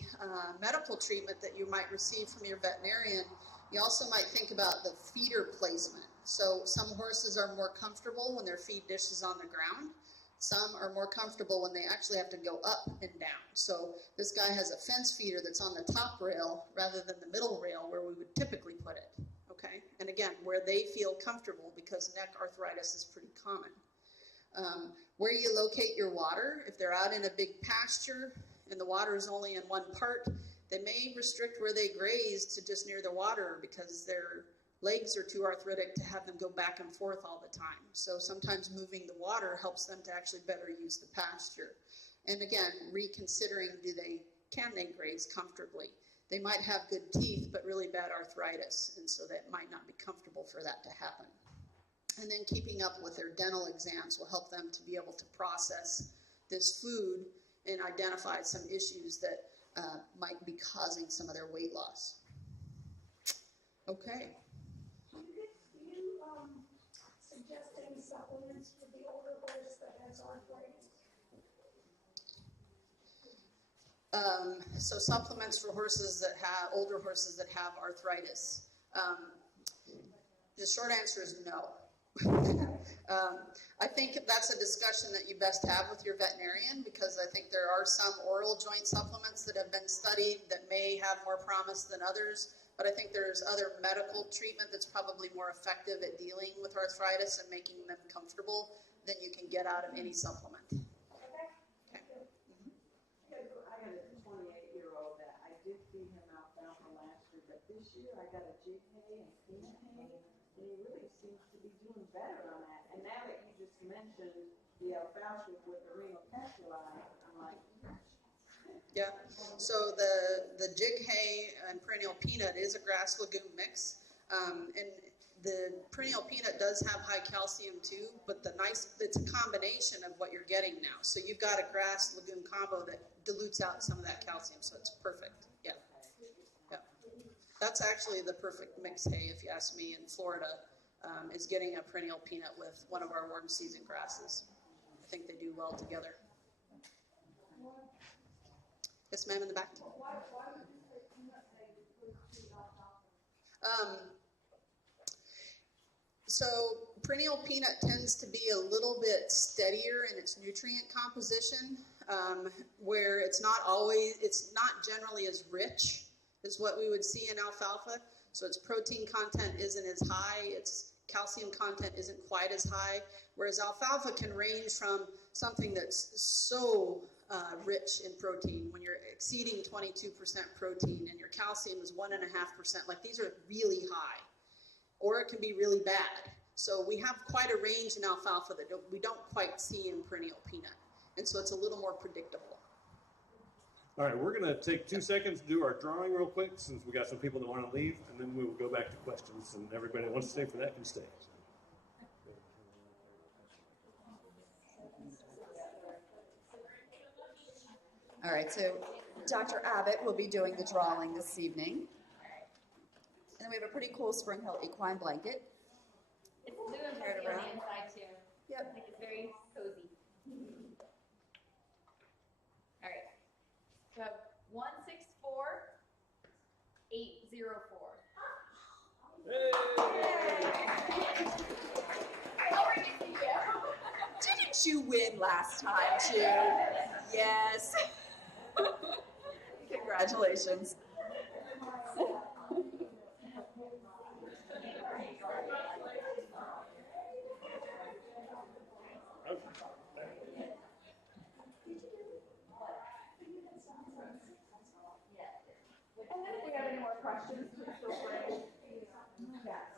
medical treatment that you might receive from your veterinarian, you also might think about the feeder placement. So some horses are more comfortable when their feed dish is on the ground. Some are more comfortable when they actually have to go up and down. So this guy has a fence feeder that's on the top rail rather than the middle rail where we would typically put it. Okay, and again, where they feel comfortable because neck arthritis is pretty common. Where you locate your water, if they're out in a big pasture and the water is only in one part, they may restrict where they graze to just near the water because their legs are too arthritic to have them go back and forth all the time. So sometimes moving the water helps them to actually better use the pasture. And again, reconsidering, can they graze comfortably? They might have good teeth, but really bad arthritis, and so that might not be comfortable for that to happen. And then keeping up with their dental exams will help them to be able to process this food and identify some issues that might be causing some of their weight loss. Okay. Do you suggest any supplements for the older horse that has arthritis? So supplements for horses that have, older horses that have arthritis. The short answer is no. I think that's a discussion that you best have with your veterinarian because I think there are some oral joint supplements that have been studied that may have more promise than others, but I think there's other medical treatment that's probably more effective at dealing with arthritis and making them comfortable than you can get out of any supplement. Okay. Okay. I got a 28-year-old that I did feed him alfalfa last year, but this year I got a jig hay and peanut hay, and he really seems to be doing better on that. And now that you just mentioned the alfalfa with the renal calculi, I'm like, Yeah, so the jig hay and perennial peanut is a grass legume mix, and the perennial peanut does have high calcium too, but it's a combination of what you're getting now. So you've got a grass legume combo that dilutes out some of that calcium, so it's perfect. Yeah, yeah. That's actually the perfect mix hay, if you ask me, in Florida, is getting a perennial peanut with one of our warm season grasses. I think they do well together. Yes, ma'am, in the back. Why would you say peanut hay would be alfalfa? So perennial peanut tends to be a little bit steadier in its nutrient composition, where it's not generally as rich as what we would see in alfalfa. So its protein content isn't as high, its calcium content isn't quite as high, whereas alfalfa can range from something that's so rich in protein, when you're exceeding 22% protein and your calcium is 1.5%, like these are really high, or it can be really bad. So we have quite a range in alfalfa that we don't quite see in perennial peanut, and so it's a little more predictable. All right, we're going to take 2 seconds to do our drawing real quick since we got some people that want to leave, and then we will go back to questions, and everybody that wants to stay for that can stay. All right, so Dr. Abbott will be doing the drawing this evening. And then we have a pretty cool Springhill equine blanket. It's blue and Turn it fuzzy on around. the inside too. Yep. Like it's very cozy. All right. 04. Didn't you win last time, too? Yes. Congratulations. And then if we have any more questions, please feel free. Yes.